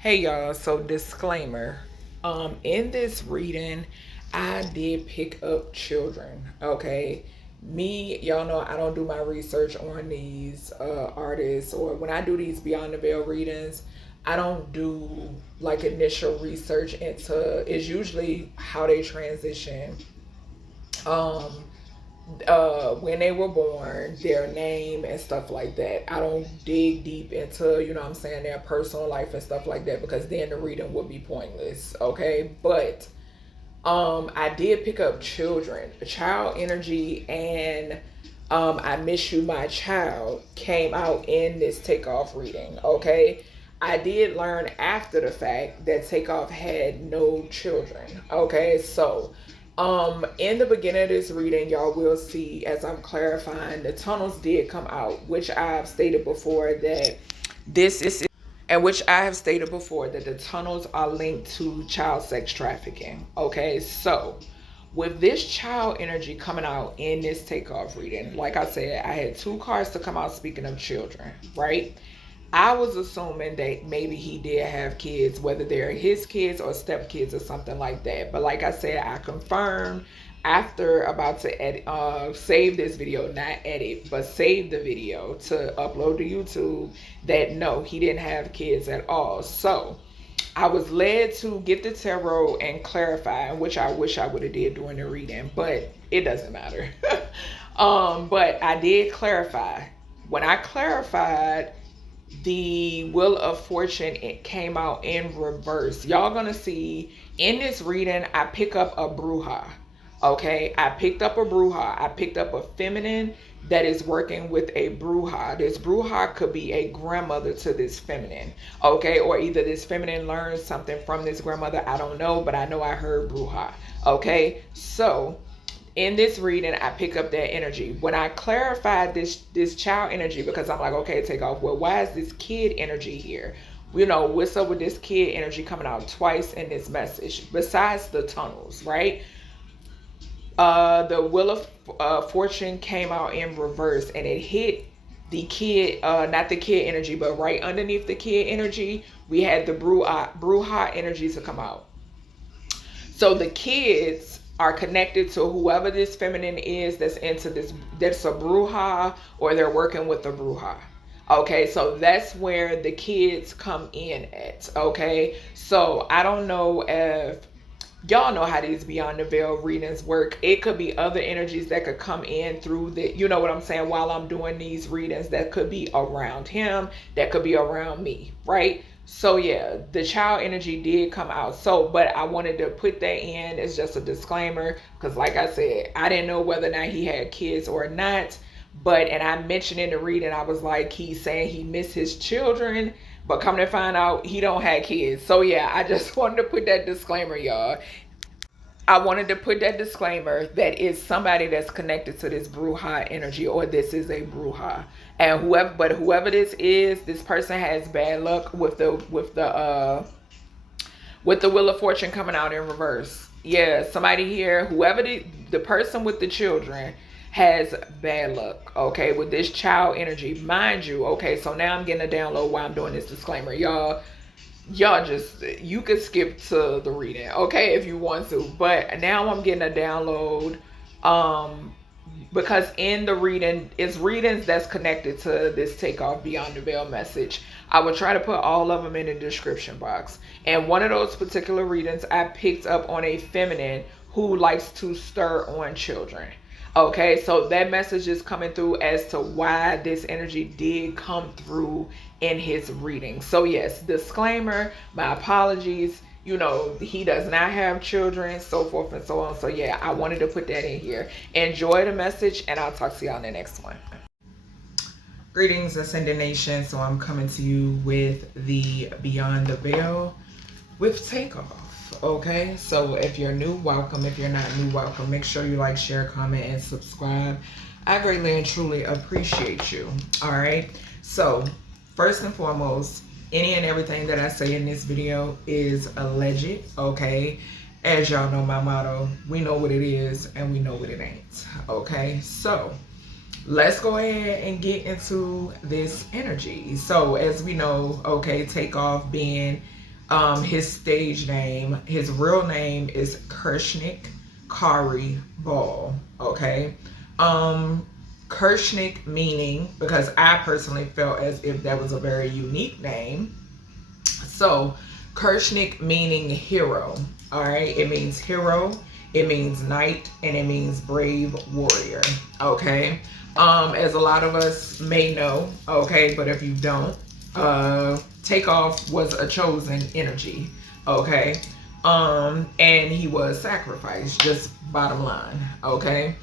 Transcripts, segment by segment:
Hey y'all, so disclaimer. In this reading, I did pick up children. Okay. Me, y'all know I don't do my research on these artists, or when I do these Beyond the Veil readings, I don't do like initial research into it's usually how they transition. Um when they were born, their name and stuff like that. I don't dig deep into, you know what I'm saying, their personal life and stuff like that because then the reading would be pointless. Okay. But I did pick up children, child energy, and I Miss You My Child came out in this Takeoff reading. Okay. I did learn after the fact that Takeoff had no children. Okay, so in the beginning of this reading, y'all will see as I'm clarifying, the tunnels did come out, which I've stated before that this is and which I have stated before that the tunnels are linked to child sex trafficking. Okay, so with this child energy coming out in this Takeoff reading, like I said, I had two cards to come out speaking of children, right? I was assuming that maybe he did have kids, whether they're his kids or stepkids or something like that. But like I said, I confirmed after about to edit, save this video, not edit, but save the video to upload to YouTube that no, he didn't have kids at all. So I was led to get the tarot and clarify, which I wish I would have did during the reading, but it doesn't matter. But I did clarify. When I clarified, the Wheel of Fortune, it came out in reverse. Y'all gonna see in this reading, I pick up a bruja. Okay, I picked up a bruja. I picked up a feminine that is working with a bruja. This bruja could be a grandmother to this feminine. Okay, or either this feminine learns something from this grandmother. I don't know, but I know I heard bruja. Okay, so in this reading, I pick up that energy. When I clarified this child energy, because I'm like, okay, Takeoff, well, why is this kid energy here? You know, what's up with this kid energy coming out twice in this message, besides the tunnels, right? The Wheel of Fortune came out in reverse and it hit the kid, not the kid energy, but right underneath the kid energy, we had the bruja energy to come out. So the kids are connected to whoever this feminine is that's into this, that's a bruja, or they're working with a bruja. Okay, so that's where the kids come in at. Okay, so I don't know if y'all know how these Beyond the Veil readings work. It could be other energies that could come in through the, you know what I'm saying, while I'm doing these readings, that could be around him, that could be around me, right? So yeah, the child energy did come out. So, but I wanted to put that in as just a disclaimer because like I said, I didn't know whether or not he had kids or not. But, and I mentioned in the reading, I was like, he's saying he missed his children, but come to find out he don't have kids. So yeah, I just wanted to put that disclaimer, y'all. I wanted to put that disclaimer that is somebody that's connected to this bruja energy, or this is a bruja. And whoever this is, this person has bad luck with the Wheel of Fortune coming out in reverse. Yeah, somebody here, whoever the person with the children has bad luck, okay, with this child energy. Mind you, okay, so now I'm getting a download while I'm doing this disclaimer. Y'all just, you could skip to the reading, okay, if you want to, but now I'm getting a download because in the reading, it's readings that's connected to this Takeoff Beyond the Veil message. I will try to put all of them in the description box. And one of those particular readings, I picked up on a feminine who likes to stir on children. Okay, so that message is coming through as to why this energy did come through in his reading. So yes, disclaimer, my apologies. You know, he does not have children, so forth and so on. So yeah, I wanted to put that in here. Enjoy the message, and I'll talk to y'all in the next one. Greetings, Ascended Nation. So I'm coming to you with the Beyond the Veil with Takeoff. Okay, so if you're new, welcome. If you're not new, welcome. Make sure you like, share, comment, and subscribe. I greatly and truly appreciate you. All right, so first and foremost, any and everything that I say in this video is alleged. Okay, as y'all know my motto, we know what it is and we know what it ain't. Okay, so let's go ahead and get into this energy. So as we know, okay, Takeoff being His stage name, his real name is Kershnik Kari Ball. Okay. Kershnik meaning, because I personally felt as if that was a very unique name. So Kershnik meaning hero. All right. It means hero. It means knight, and it means brave warrior. Okay. As a lot of us may know, okay, but if you don't, Takeoff was a chosen energy, okay, and he was sacrificed, just bottom line, okay.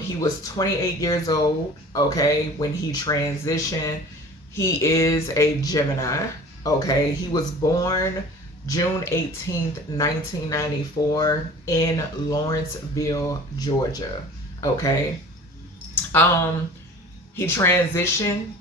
He was 28 years old, okay, when he transitioned. He is a Gemini, okay. He was born June 18th, 1994 in Lawrenceville, Georgia, okay. He transitioned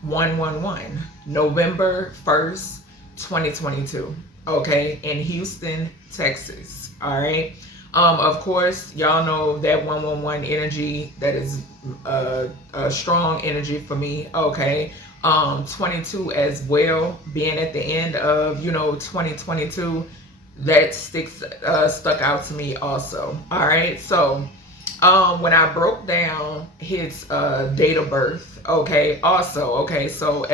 111 November 1st, 2022, okay, in Houston, Texas. All right. Of course, y'all know that 111 energy, that is a strong energy for me, okay. 22 as well, being at the end of 2022, that stuck out to me also. All right. So when I broke down his date of birth, okay, also, okay, so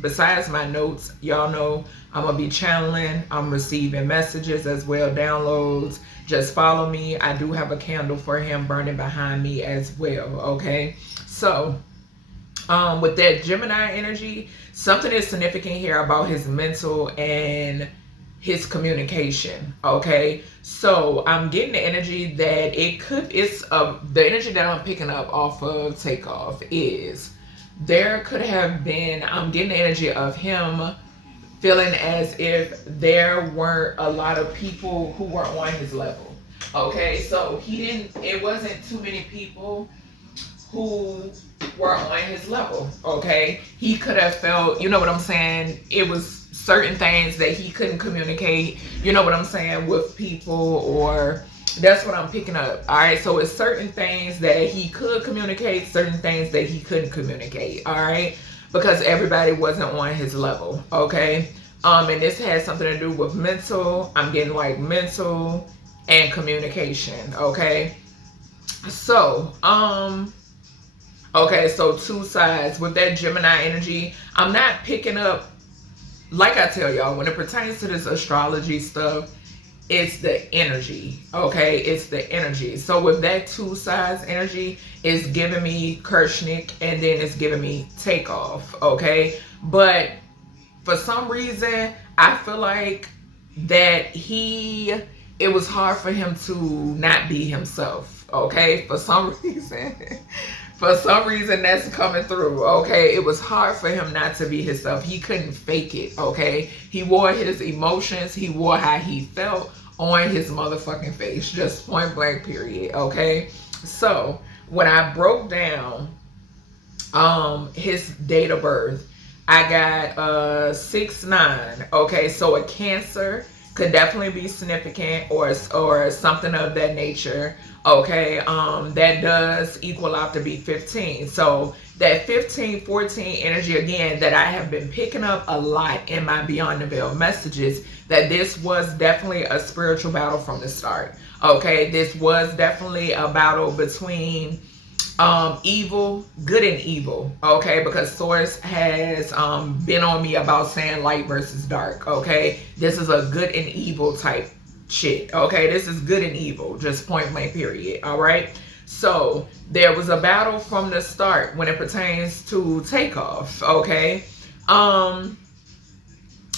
besides my notes, y'all know I'm gonna be channeling, I'm receiving messages as well, downloads. Just follow me. I do have a candle for him burning behind me as well, okay. So with that Gemini energy, something is significant here about his mental and his communication, okay. So I'm getting the energy that the energy that I'm picking up off of Takeoff is there could have been, I'm getting the energy of him feeling as if there weren't a lot of people who were on his level, okay. So it wasn't too many people who were on his level, okay. He could have felt, you know what I'm saying, it was certain things that he couldn't communicate, you know what I'm saying, with people, or that's what I'm picking up. All right. So it's certain things that he could communicate, certain things that he couldn't communicate. All right. Because everybody wasn't on his level. Okay. And this has something to do with mental. I'm getting like mental and communication. Okay. So, okay. So two sides with that Gemini energy. I'm not picking up, like I tell y'all, when it pertains to this astrology stuff, it's the energy, okay? It's the energy. So with that two sides energy, it's giving me Kershnik, and then it's giving me Takeoff, okay? But for some reason, I feel like that it was hard for him to not be himself, okay? For some reason. For some reason, that's coming through, okay? It was hard for him not to be himself. He couldn't fake it, okay? He wore his emotions. He wore how he felt on his motherfucking face. Just point blank, period, okay? So, when I broke down his date of birth, I got 6-9, okay? So, a Cancer could definitely be significant, or something of that nature. Okay, that does equal out to be 15. So that 15, 14 energy, again, that I have been picking up a lot in my Beyond the Veil messages, that this was definitely a spiritual battle from the start. Okay, this was definitely a battle between evil, good and evil, okay, because Source has been on me about saying light versus dark, okay. This is a good and evil type shit, okay. This is good and evil, just point blank, period. All right. So there was a battle from the start when it pertains to Takeoff, okay.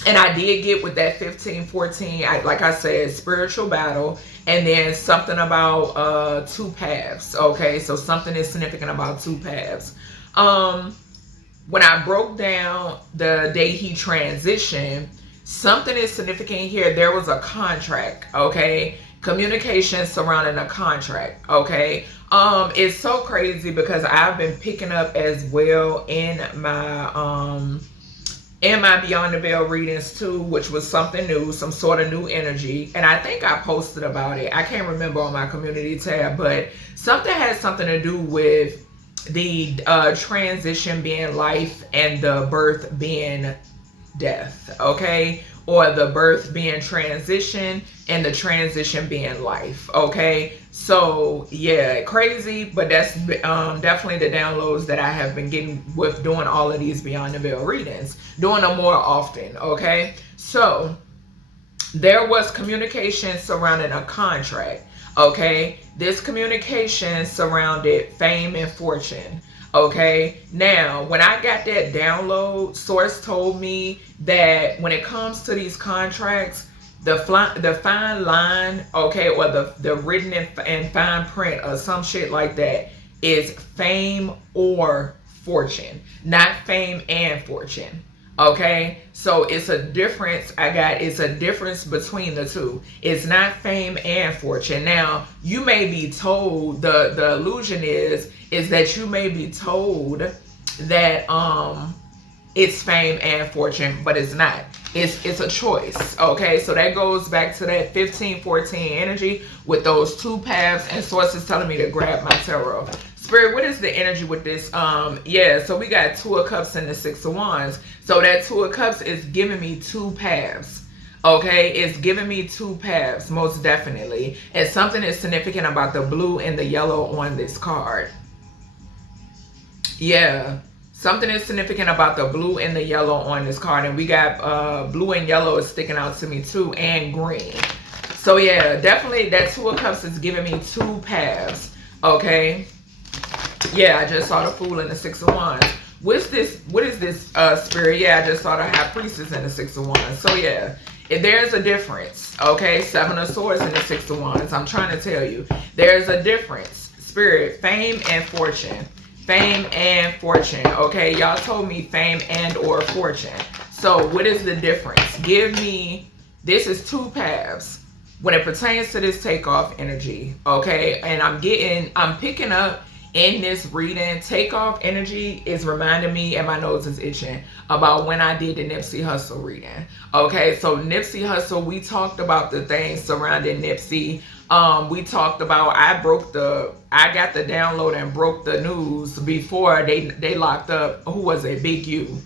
And I did get with that 15, 14, like I said, spiritual battle, and then something about two paths, okay? So something is significant about two paths. When I broke down the day he transitioned, something is significant here. There was a contract, okay? Communication surrounding a contract, okay? It's so crazy because I've been picking up as well in my Beyond the Veil readings too, which was something new, some sort of new energy. And I think I posted about it. I can't remember on my community tab, but something has something to do with the transition being life and the birth being death, okay? or the birth being transition and the transition being life. Okay, so yeah, crazy, but that's definitely the downloads that I have been getting with doing all of these Beyond the Veil readings, doing them more often. Okay, so there was communication surrounding a contract. Okay, this communication surrounded fame and fortune. Okay, now when I got that download, source told me that when it comes to these contracts, the fine line, okay, or the written and fine print or some shit like that is fame or fortune, not fame and fortune. Okay, so it's a difference. It's a difference between the two. It's not fame and fortune. Now, you may be told, the illusion is that you may be told that it's fame and fortune, but it's not. It's a choice. Okay, so that goes back to that 1514 energy with those two paths, and sources telling me to grab my tarot. Spirit, what is the energy with this? Yeah, so we got Two of Cups and the Six of Wands. So that Two of Cups is giving me two paths. Okay, it's giving me two paths, most definitely. And something is significant about the blue and the yellow on this card. Yeah, something is significant about the blue and the yellow on this card. And we got blue and yellow is sticking out to me too, and green. So yeah, definitely that Two of Cups is giving me two paths. Okay. Yeah, I just saw the Fool and the Six of Wands. What is this, Spirit? Yeah, I just saw the High Priestess and the Six of Wands. So yeah, if there's a difference, okay? Seven of Swords and the Six of Wands. I'm trying to tell you, there's a difference. Spirit, fame and fortune. Fame and fortune, okay? Y'all told me fame and or fortune. So what is the difference? Give me, this is two paths when it pertains to this takeoff energy, okay? And I'm picking up in this reading, takeoff energy is reminding me, and my nose is itching, about when I did the Nipsey Hussle reading. Okay, so Nipsey Hussle, we talked about the things surrounding Nipsey. We talked about, I got the download and broke the news before they locked up, who was it, Big U.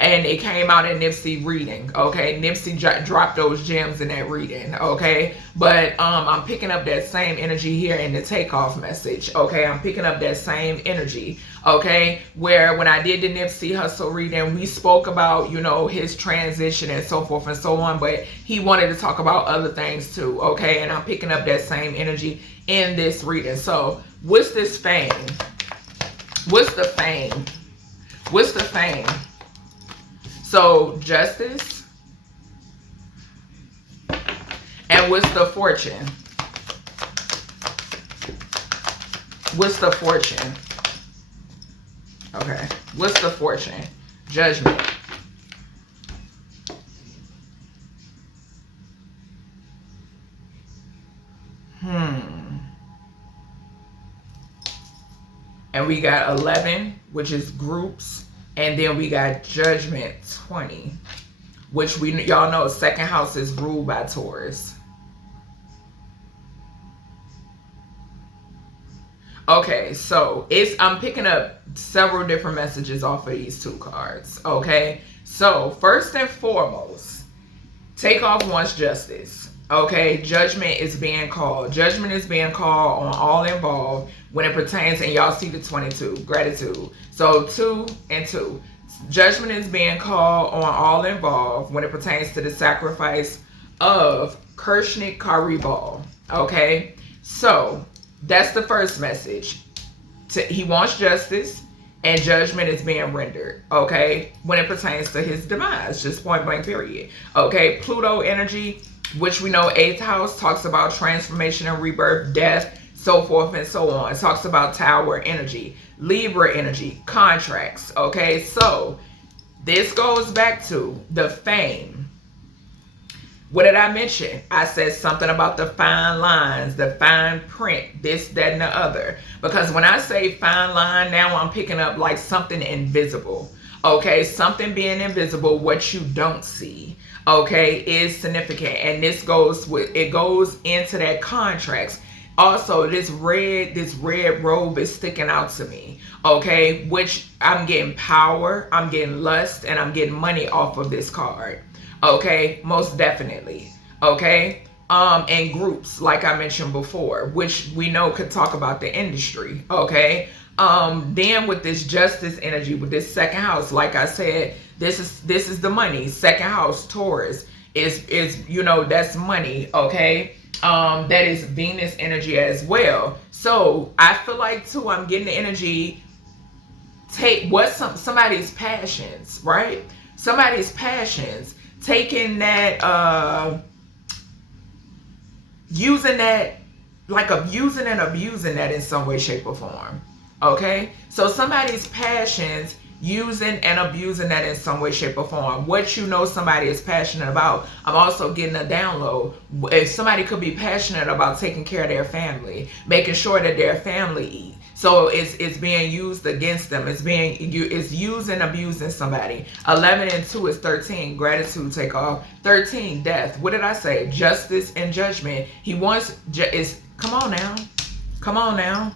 And it came out in Nipsey reading, okay? Nipsey dropped those gems in that reading, okay? But I'm picking up that same energy here in the takeoff message, okay? I'm picking up that same energy, okay? Where when I did the Nipsey Hussle reading, we spoke about, you know, his transition and so forth and so on, but he wanted to talk about other things too, okay? And I'm picking up that same energy in this reading. So what's this fame? What's the fame? What's the fame? So justice, and what's the fortune? What's the fortune? Okay, what's the fortune? Judgment. And we got 11, which is groups. And then we got Judgment 20, which y'all know second house is ruled by Taurus. Okay, so I'm picking up several different messages off of these two cards. Okay, so first and foremost, Takeoff wants justice. Okay, judgment is being called. Judgment is being called on all involved when it pertains, and y'all see the 22, gratitude. So 2 and 2. Judgment is being called on all involved when it pertains to the sacrifice of Kershnik Karibal. Okay, so that's the first message. He wants justice, and judgment is being rendered, okay, when it pertains to his demise, just point blank period. Okay, Pluto energy, which we know 8th house talks about transformation and rebirth, death, so forth and so on. It talks about Tower energy, Libra energy, contracts. Okay, so this goes back to the fame. What did I mention? I said something about the fine lines, the fine print, this, that, and the other. Because when I say fine line, now I'm picking up like something invisible. Okay, something being invisible, what you don't see, okay, is significant. And this goes into that contracts. Also, this red robe is sticking out to me, okay, which I'm getting power, I'm getting lust, and I'm getting money off of this card. Okay, most definitely. Okay. In groups, like I mentioned before, which we know could talk about the industry. Okay. Then with this justice energy, with this second house, like I said, this is the money. Second house, Taurus, is that's money. Okay. That is Venus energy as well. So I feel like too, I'm getting the energy. Take what somebody's passions, right? Somebody's passions, taking that, using that, like abusing and abusing that in some way, shape, or form. Okay, so somebody's passions, using and abusing that in some way, shape, or form. What somebody is passionate about. I'm also getting a download. If somebody could be passionate about taking care of their family, making sure that their family eat. So it's being used against them. It's used and abusing somebody. 11 and 2 is 13. Gratitude, Takeoff. 13, death. What did I say? Justice and judgment. He wants come on now. Come on now.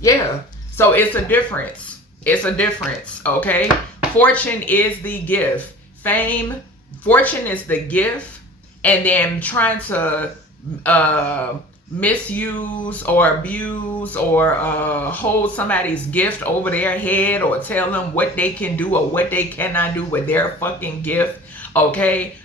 Yeah. So it's a difference. It's a difference. Okay. Fortune is the gift. Fame. Fortune is the gift. And then trying to misuse or abuse or hold somebody's gift over their head, or tell them what they can do or what they cannot do with their fucking gift. Okay.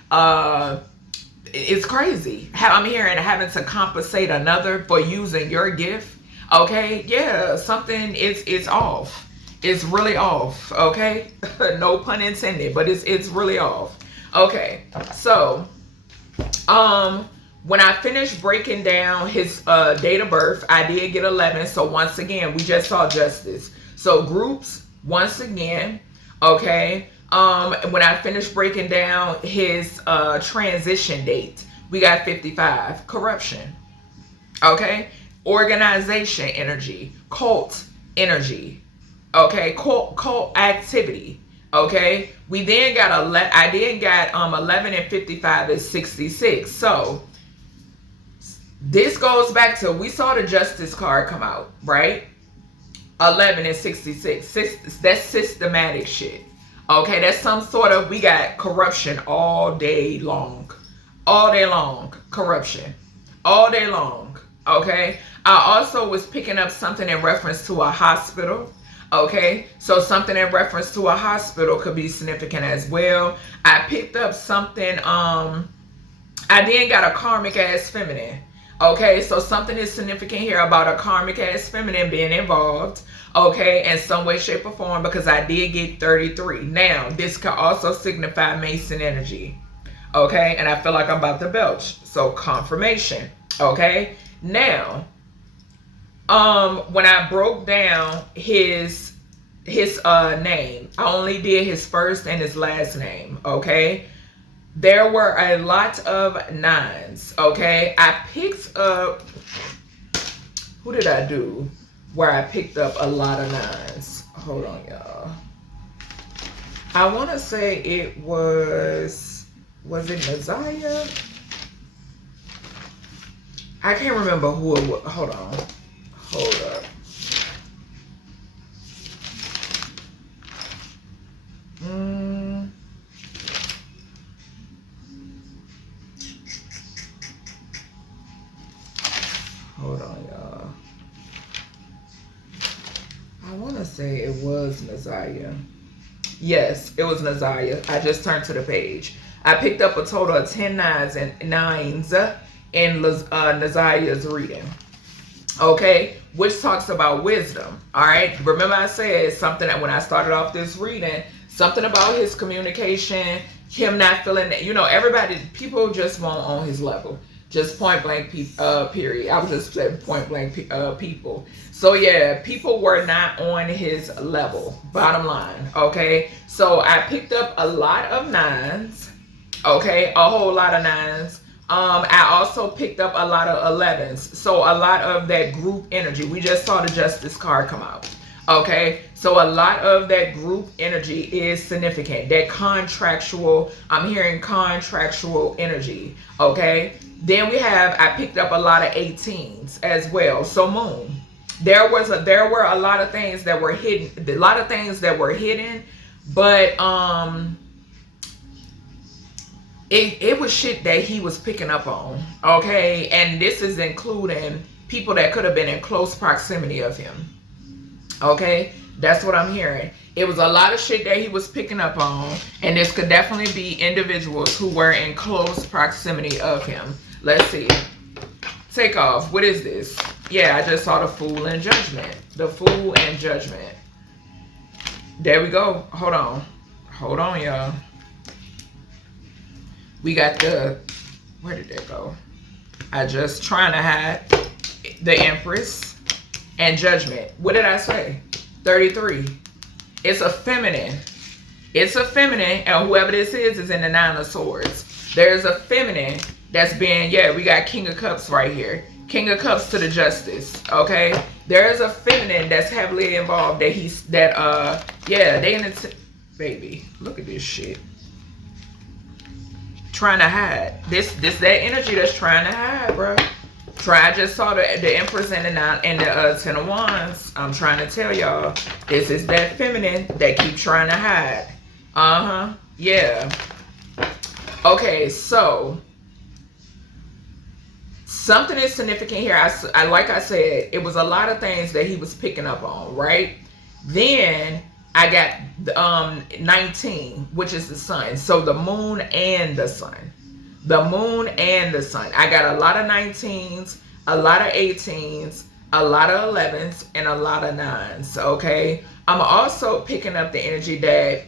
It's crazy how I'm hearing having to compensate another for using your gift. Okay. Yeah, something it's off. It's really off. Okay. No pun intended, but it's really off. Okay. So when I finished breaking down his date of birth, I did get 11. So once again, we just saw justice. So groups, once again, okay. When I finished breaking down his transition date, we got 55. Corruption. Okay. Organization energy. Cult energy. Okay. Cult activity. Okay. We then got 11. I then got 11 and 55 is 66. So this goes back to, we saw the justice card come out, right? 11 and 66. That's systematic shit. Okay, that's some sort of, we got corruption all day long. All day long. Corruption. All day long. Okay. I also was picking up something in reference to a hospital. Okay. So something in reference to a hospital could be significant as well. I picked up something, I then got a karmic ass feminine. Okay, so something is significant here about a karmic ass feminine being involved, okay, in some way, shape, or form, because I did get 33. Now, this could also signify Mason energy, okay, and I feel like I'm about to belch, so confirmation, okay. Now, when I broke down his name, I only did his first and his last name, okay. There were a lot of 9s, okay? I picked up, who did I do? Where I picked up a lot of 9s. Hold on, y'all. I want to say it was it Messiah? I can't remember who it was. Hold on. Hold up. Hold on, y'all. I want to say it was Messiah. Yes, it was Messiah. I just turned to the page. I picked up a total of 10 9s in Nazaya's reading. Okay, which talks about wisdom. All right, remember I said something that when I started off this reading, something about his communication, him not feeling that, everybody, people just won't on his level. Just point blank, period. I was just saying point blank, people. So yeah, people were not on his level, bottom line, okay? So I picked up a lot of 9s, okay? A whole lot of 9s. I also picked up a lot of 11s. So a lot of that group energy. We just saw the justice card come out, okay? So a lot of that group energy is significant. That contractual, I'm hearing contractual energy, okay? Then I picked up a lot of 18s as well. So moon. There were a lot of things that were hidden. But it was shit that he was picking up on, okay? And this is including people that could have been in close proximity of him, okay? That's what I'm hearing. It was a lot of shit that he was picking up on, and this could definitely be individuals who were in close proximity of him. Let's see. Takeoff. What is this? Yeah, I just saw the Fool and Judgment. The Fool and Judgment. There we go. Hold on. Hold on, y'all. We got the... Where did that go? I just trying to hide the Empress and Judgment. What did I say? 33. It's a feminine. It's a feminine, and whoever this is in the 9 of Swords. There's a feminine that's being, yeah, we got King of Cups right here. King of Cups to the Justice, okay? There is a feminine that's heavily involved yeah, they in the, baby, look at this shit. Trying to hide. This that energy that's trying to hide, bro. I just saw the Empress and the 10 of Wands. I'm trying to tell y'all, this is that feminine that keep trying to hide. Yeah. Okay, so something is significant here. I like I said, it was a lot of things that he was picking up on, right? Then I got 19, which is the sun. So the moon and the sun. The moon and the sun. I got a lot of 19s, a lot of 18s, a lot of 11s, and a lot of 9s, okay? I'm also picking up the energy that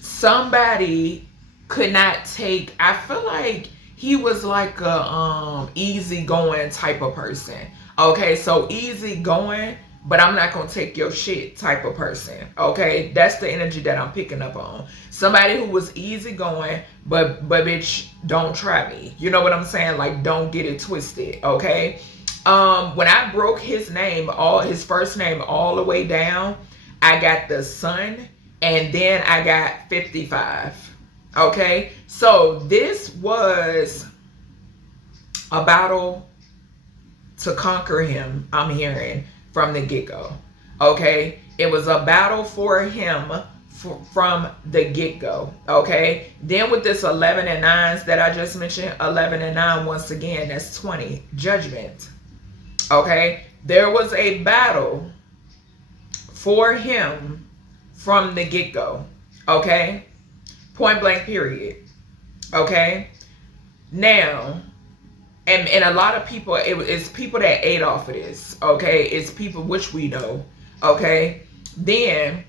somebody could not take, I feel like he was like a easygoing type of person. Okay, so easygoing, but I'm not gonna take your shit type of person. Okay, that's the energy that I'm picking up on. Somebody who was easygoing, but bitch, don't try me. You know what I'm saying? Like, don't get it twisted. Okay. When I broke his name, his first name all the way down, I got the sun, and then I got 55. Okay, so this was a battle to conquer him, I'm hearing, from the get-go. Okay, it was a battle for him from the get-go. Okay, then with this 11 and 9s that I just mentioned, 11 and 9, once again, that's 20. Judgment. Okay, there was a battle for him from the get-go. Okay, point blank period. Okay, now, and a lot of people, it's people that ate off of this. Okay, it's people which we know. Okay, then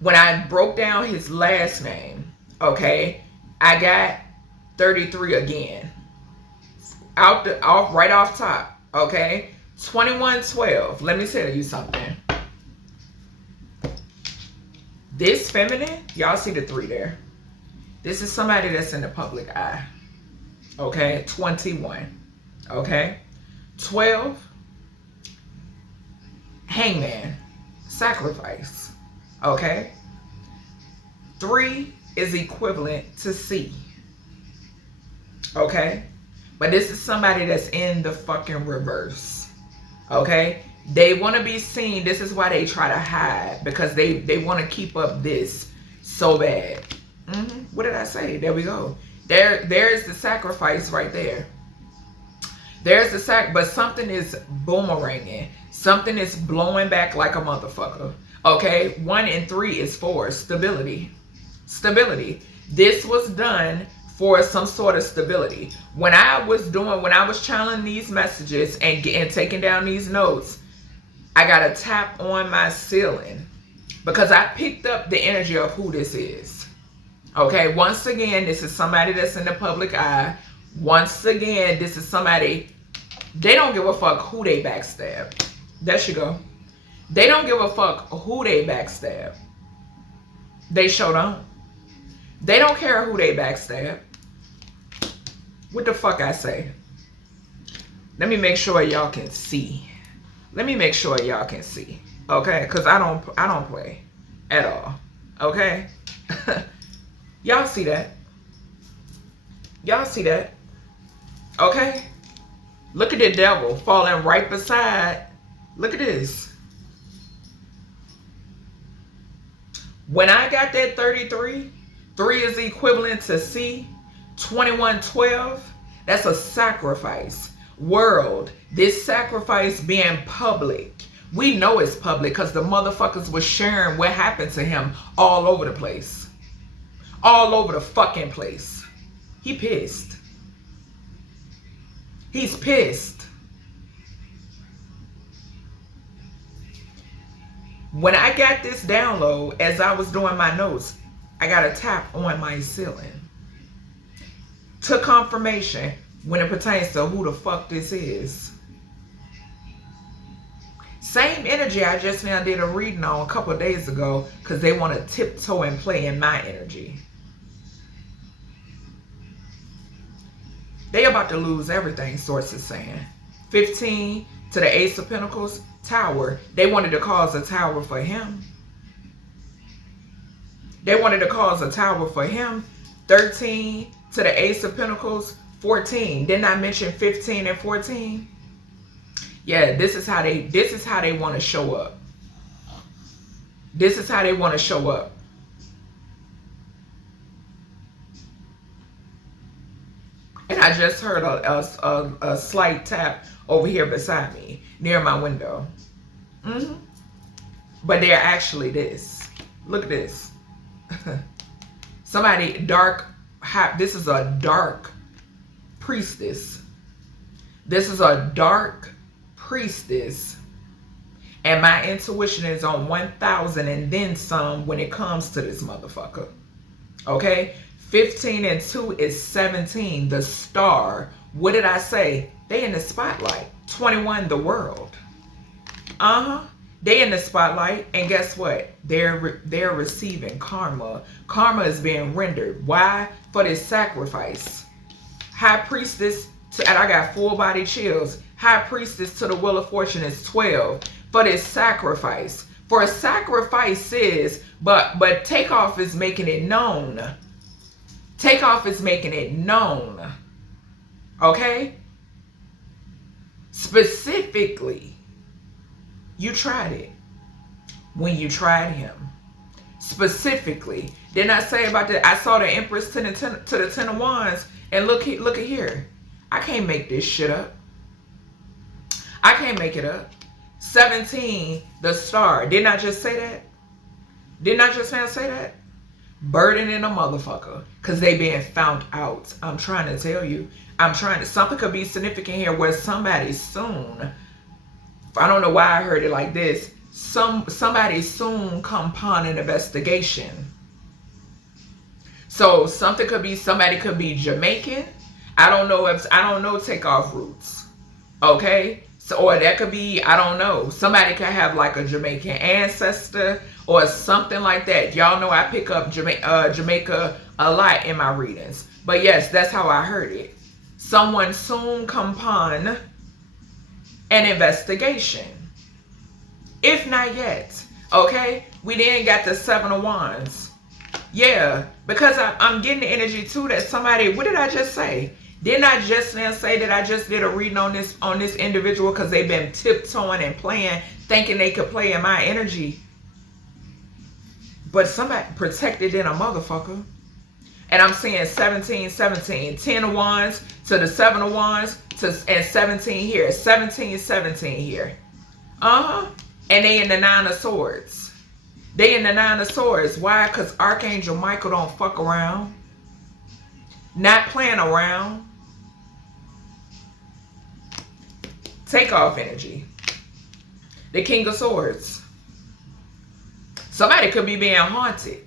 when I broke down his last name, okay, I got 33 again. Right off top. Okay, 2112. Let me tell you something. This feminine, y'all see the 3 there. This is somebody that's in the public eye. Okay, 21. Okay, 12. Hangman, sacrifice. Okay, 3 is equivalent to C. Okay, but this is somebody that's in the fucking reverse. Okay, they want to be seen. This is why they try to hide, because they want to keep up this so bad. What did I say? There we go. There's the sacrifice right there. There's the but something is boomeranging. Something is blowing back like a motherfucker. Okay, 1 and 3 is for stability. Stability. This was done for some sort of stability. When I was channeling these messages and taking down these notes, I got a tap on my ceiling because I picked up the energy of who this is. Okay, once again, this is somebody that's in the public eye. Once again, this is somebody, they don't give a fuck who they backstab. There she go. They don't give a fuck who they backstab. They sure don't. They don't care who they backstab. What the fuck I say? Let me make sure y'all can see. Let me make sure y'all can see. Okay? Because I don't play at all. Okay? Y'all see that? Y'all see that? Okay? Look at the devil falling right beside. Look at this. When I got that 33 3 is equivalent to C. 2112, that's a sacrifice. World, this sacrifice being public. We know it's public because the motherfuckers was sharing what happened to him all over the place. All over the fucking place. He pissed. He's pissed. When I got this download, as I was doing my notes, I got a tap on my ceiling. To confirmation when it pertains to who the fuck this is. Same energy I just now did a reading on a couple of days ago because they want to tiptoe and play in my energy. They about to lose everything, source is saying. 15 to the Ace of Pentacles, Tower. They wanted to cause a tower for him. They wanted to cause a tower for him. 13 to the Ace of Pentacles, 14. Didn't I mention 15 and 14? Yeah, this is how they want to show up. This is how they want to show up. And I just heard a slight tap over here beside me, near my window. But they're actually this. Look at this. Somebody dark. This is a dark priestess. This is a dark priestess. And my intuition is on 1,000 and then some when it comes to this motherfucker. Okay? 15 and 2 is 17. The star. What did I say? They in the spotlight. 21, the world. They in the spotlight. And guess what? They're receiving karma. Karma is being rendered. Why? For this sacrifice. High priestess. And I got full body chills. High priestess to the Wheel of Fortune is 12. For this sacrifice. For a sacrifice is, but Takeoff is making it known. Takeoff is making it known. Okay? Specifically, you tried it. When you tried him. Specifically. Didn't I say about that? I saw the Empress to the Ten of Wands. And look at here. I can't make this shit up. I can't make it up. 17, the star. Didn't I just say that? Didn't I just now say that? Burdening a motherfucker. Because they being found out. I'm trying to tell you. Something could be significant here where somebody soon. I don't know why I heard it like this. Somebody soon come upon an investigation. So something could be, somebody could be Jamaican. I don't know Takeoff roots. Okay? So, or that could be, I don't know. Somebody could have like a Jamaican ancestor or something like that. Y'all know I pick up Jamaica a lot in my readings. But yes, that's how I heard it. Someone soon come upon an investigation. If not yet. Okay? We then got the Seven of Wands. Yeah. Because I'm getting the energy too that somebody, what did I just say? Didn't I just now say that I just did a reading on this individual because they've been tiptoeing and playing, thinking they could play in my energy. But somebody protected in a motherfucker. And I'm seeing 17, 17. 10 of Wands to the 7 of Wands and 17 here. 17, 17 here. And they in the 9 of Swords. They in the 9 of Swords. Why? Because Archangel Michael don't fuck around. Not playing around. Takeoff energy. The King of Swords. Somebody could be being haunted.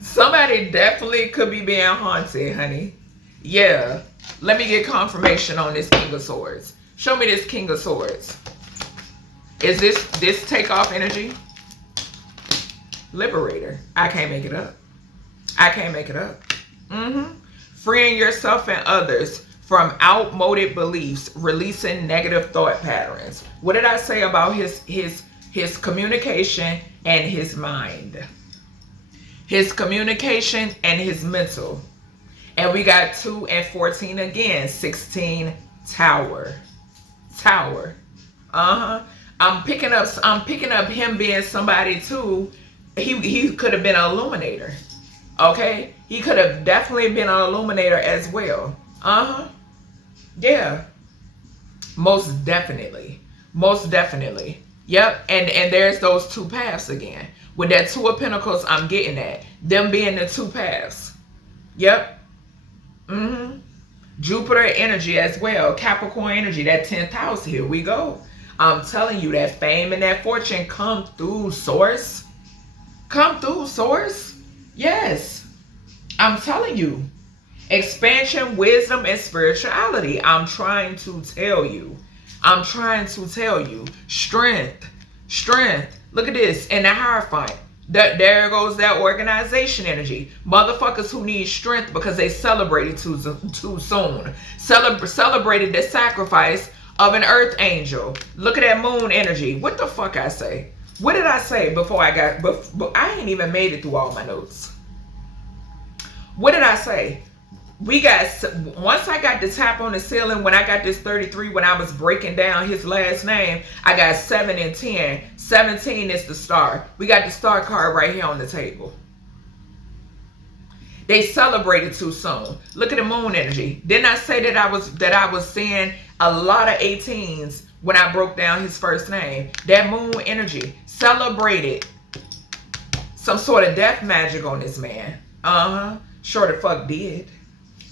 Somebody definitely could be being haunted, honey. Yeah. Let me get confirmation on this King of Swords. Show me this King of Swords. Is this Takeoff energy? Liberator. I can't make it up. I can't make it up. Freeing yourself and others from outmoded beliefs, releasing negative thought patterns. What did I say about his communication and his mind? His communication and his mental. And we got 2 and 14 again. 16, Tower. Tower. I'm picking up him being somebody too He could have been an illuminator. Okay? He could have definitely been an illuminator as well. Yeah. Most definitely. Most definitely. Yep. And there's those two paths again. With that Two of Pentacles, I'm getting that. Them being the two paths. Yep. Jupiter energy as well. Capricorn energy. That 10th house. Here we go. I'm telling you, that fame and that fortune come through, source. Come through, source. Yes. I'm telling you. Expansion, wisdom, and spirituality. I'm trying to tell you. I'm trying to tell you. Strength. Strength. Look at this. And the Hierophant. There goes that organization energy. Motherfuckers who need strength because they celebrated too soon. Celebrated the sacrifice of an earth angel. Look at that moon energy. What the fuck I say? What did I say before I got... I ain't even made it through all my notes. What did I say? We got... Once I got the tap on the ceiling, when I got this 33, when I was breaking down his last name, I got 7 and 10. 17 is the star. We got the star card right here on the table. They celebrated too soon. Look at the moon energy. Didn't I say that I was seeing a lot of 18s when I broke down his first name? That moon energy celebrated some sort of death magic on this man. Sure the fuck did.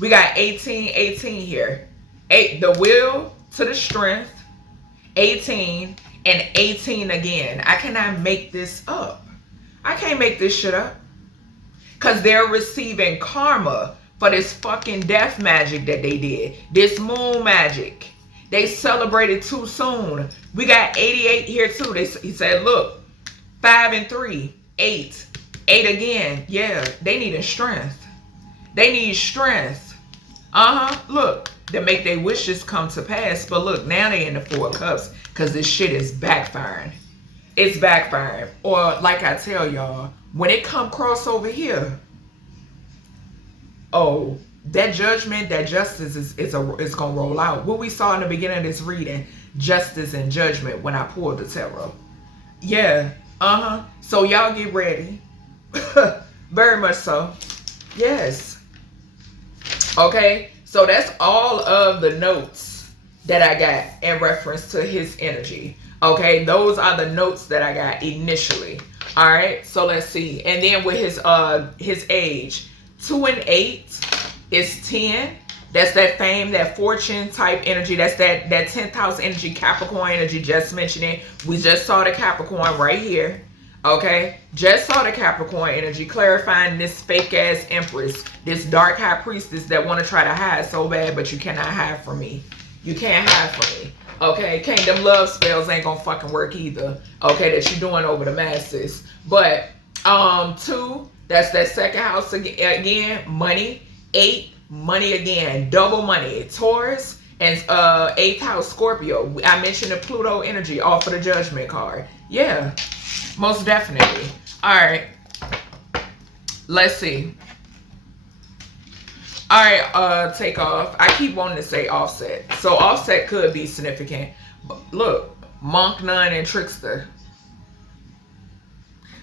We got 18 here. The will to the strength. 18 and 18 again. I cannot make this up. I can't make this shit up. Because they're receiving karma for this fucking death magic that they did. This moon magic. They celebrated too soon. We got 88 here too. He said, look, 5 and 3, 8. 8 again. Yeah, they need strength. They need strength. Look, to make their wishes come to pass. But look, now they in the 4 of Cups because this shit is backfiring. It's backfiring. Or like I tell y'all, when it come cross over here, oh, that judgment, that justice is gonna roll out. What we saw in the beginning of this reading, justice and judgment when I pulled the tarot. Yeah, so y'all get ready. Very much so. Yes. Okay, so that's all of the notes that I got in reference to his energy. Okay, those are the notes that I got initially. All right, so let's see. And then with his age, 2 and 8 is 10. That's that fame, that fortune type energy. That's that 10th house energy, Capricorn energy, just mentioning. We just saw the Capricorn right here. Okay, just saw the Capricorn energy, clarifying this fake ass empress, this dark high priestess that want to try to hide so bad, but you cannot hide from me. You can't hide from me. Okay, them love spells ain't gonna fucking work either. Okay, that you're doing over the masses. But 2, that's that second house again, money. 8, money again, double money. Taurus and 8th house Scorpio. I mentioned the Pluto energy off of the Judgment card. Yeah, most definitely. All right, let's see. All right, Takeoff. I keep wanting to say Offset. So Offset could be significant. But look, Monk, Nun, and Trickster.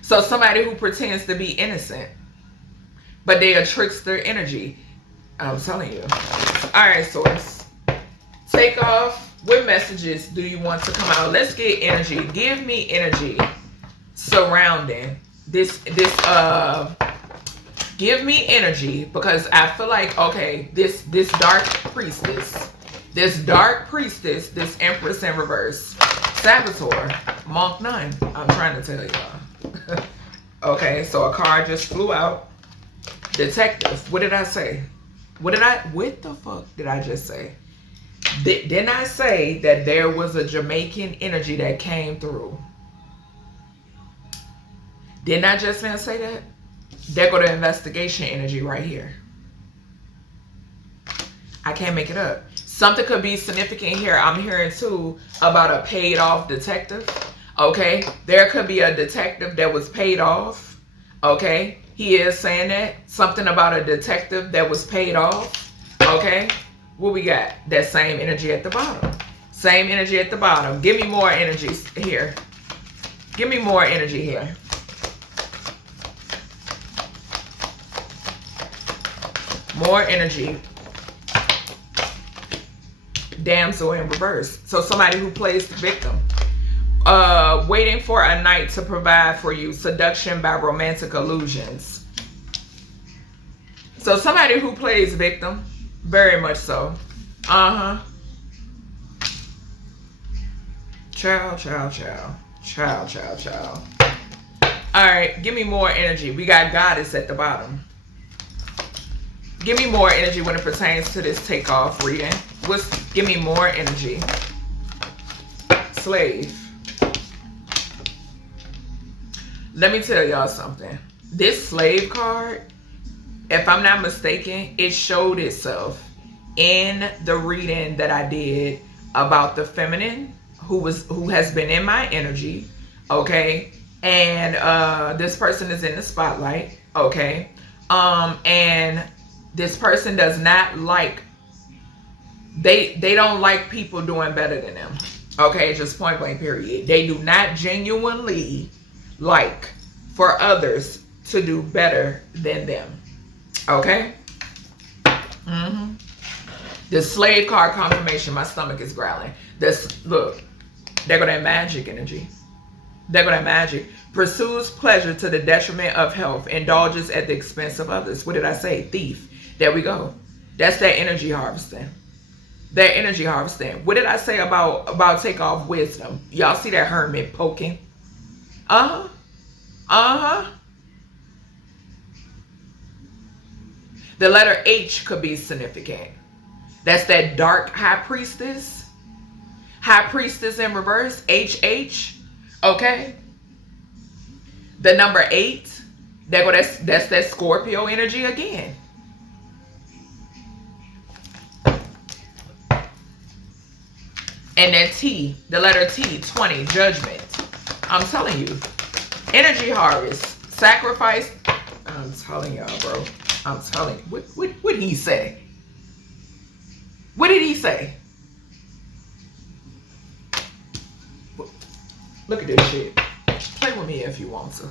So somebody who pretends to be innocent, but they are trickster energy. I'm telling you. All right, source. Takeoff. What messages do you want to come out? Let's get energy. Give me energy surrounding this. Give me energy, because I feel like, okay, this dark priestess, this empress in reverse, Saboteur, Monk, Nun. I'm trying to tell y'all. Okay, so a card just flew out. Detective. What did I say? What the fuck did I just say? Didn't I say that there was a Jamaican energy that came through? Didn't I just now say that? There go the investigation energy right here. I can't make it up. Something could be significant here. I'm hearing too about a paid off detective. Okay, there could be a detective that was paid off. Okay, he is saying that. Something about a detective that was paid off. Okay, what we got? That same energy at the bottom. Same energy at the bottom. Give me more energy here. Give me more energy here. More energy. Damsel in reverse. So somebody who plays the victim. Waiting for a knight to provide for you. Seduction by romantic illusions. So somebody who plays victim. Very much so. Child. All right, give me more energy. We got goddess at the bottom. Give me more energy when it pertains to this takeoff reading. Give me more energy. Slave. Let me tell y'all something. This slave card, if I'm not mistaken, it showed itself in the reading that I did about the feminine who has been in my energy, okay? And this person is in the spotlight, okay? And this person does not like, they don't like people doing better than them, okay? Just point blank period. They do not genuinely like for others to do better than them, okay? The slave card confirmation, my stomach is growling. Look, there go that magic energy. There go that magic. Pursues pleasure to the detriment of health. Indulges at the expense of others. What did I say? Thief. There we go. That's that energy harvesting. That energy harvesting. What did I say about takeoff wisdom? Y'all see that hermit poking? The letter H could be significant. That's that dark high priestess. High priestess in reverse. HH. Okay. The number 8. That's that Scorpio energy again. And that T. The letter T. 20. Judgment. I'm telling you. Energy harvest. Sacrifice. I'm telling y'all, bro. I'm telling you. What did he say? What did he say? Look at this shit. Play with me if you want to.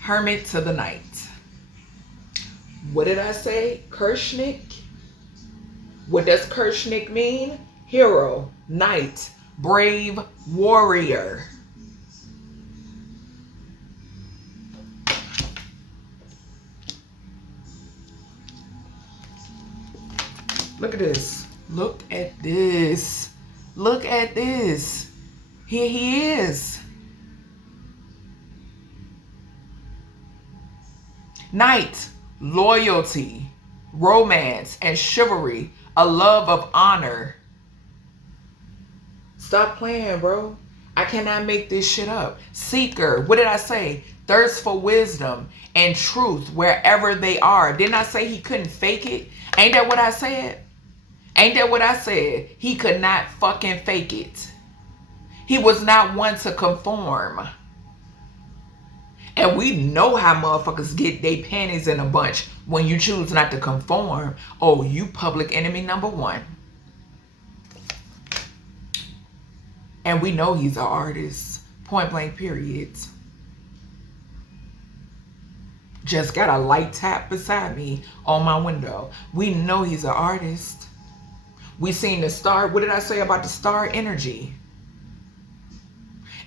Hermit to the Knight. What did I say? Kershnik. What does Kershnik mean? Hero, knight, brave, warrior. Look at this. Look at this. Look at this. Here he is. Knight, loyalty, romance, and chivalry. A love of honor. Stop playing, bro. I cannot make this shit up. Seeker. What did I say? Thirst for wisdom and truth wherever they are. Didn't I say he couldn't fake it? Ain't that what I said? Ain't that what I said? He could not fucking fake it. He was not one to conform. And we know how motherfuckers get their panties in a bunch when you choose not to conform. Oh, you public enemy number 1. And we know he's an artist. Point blank period. Just got a light tap beside me on my window. We know he's an artist. We seen the star. What did I say about the star energy?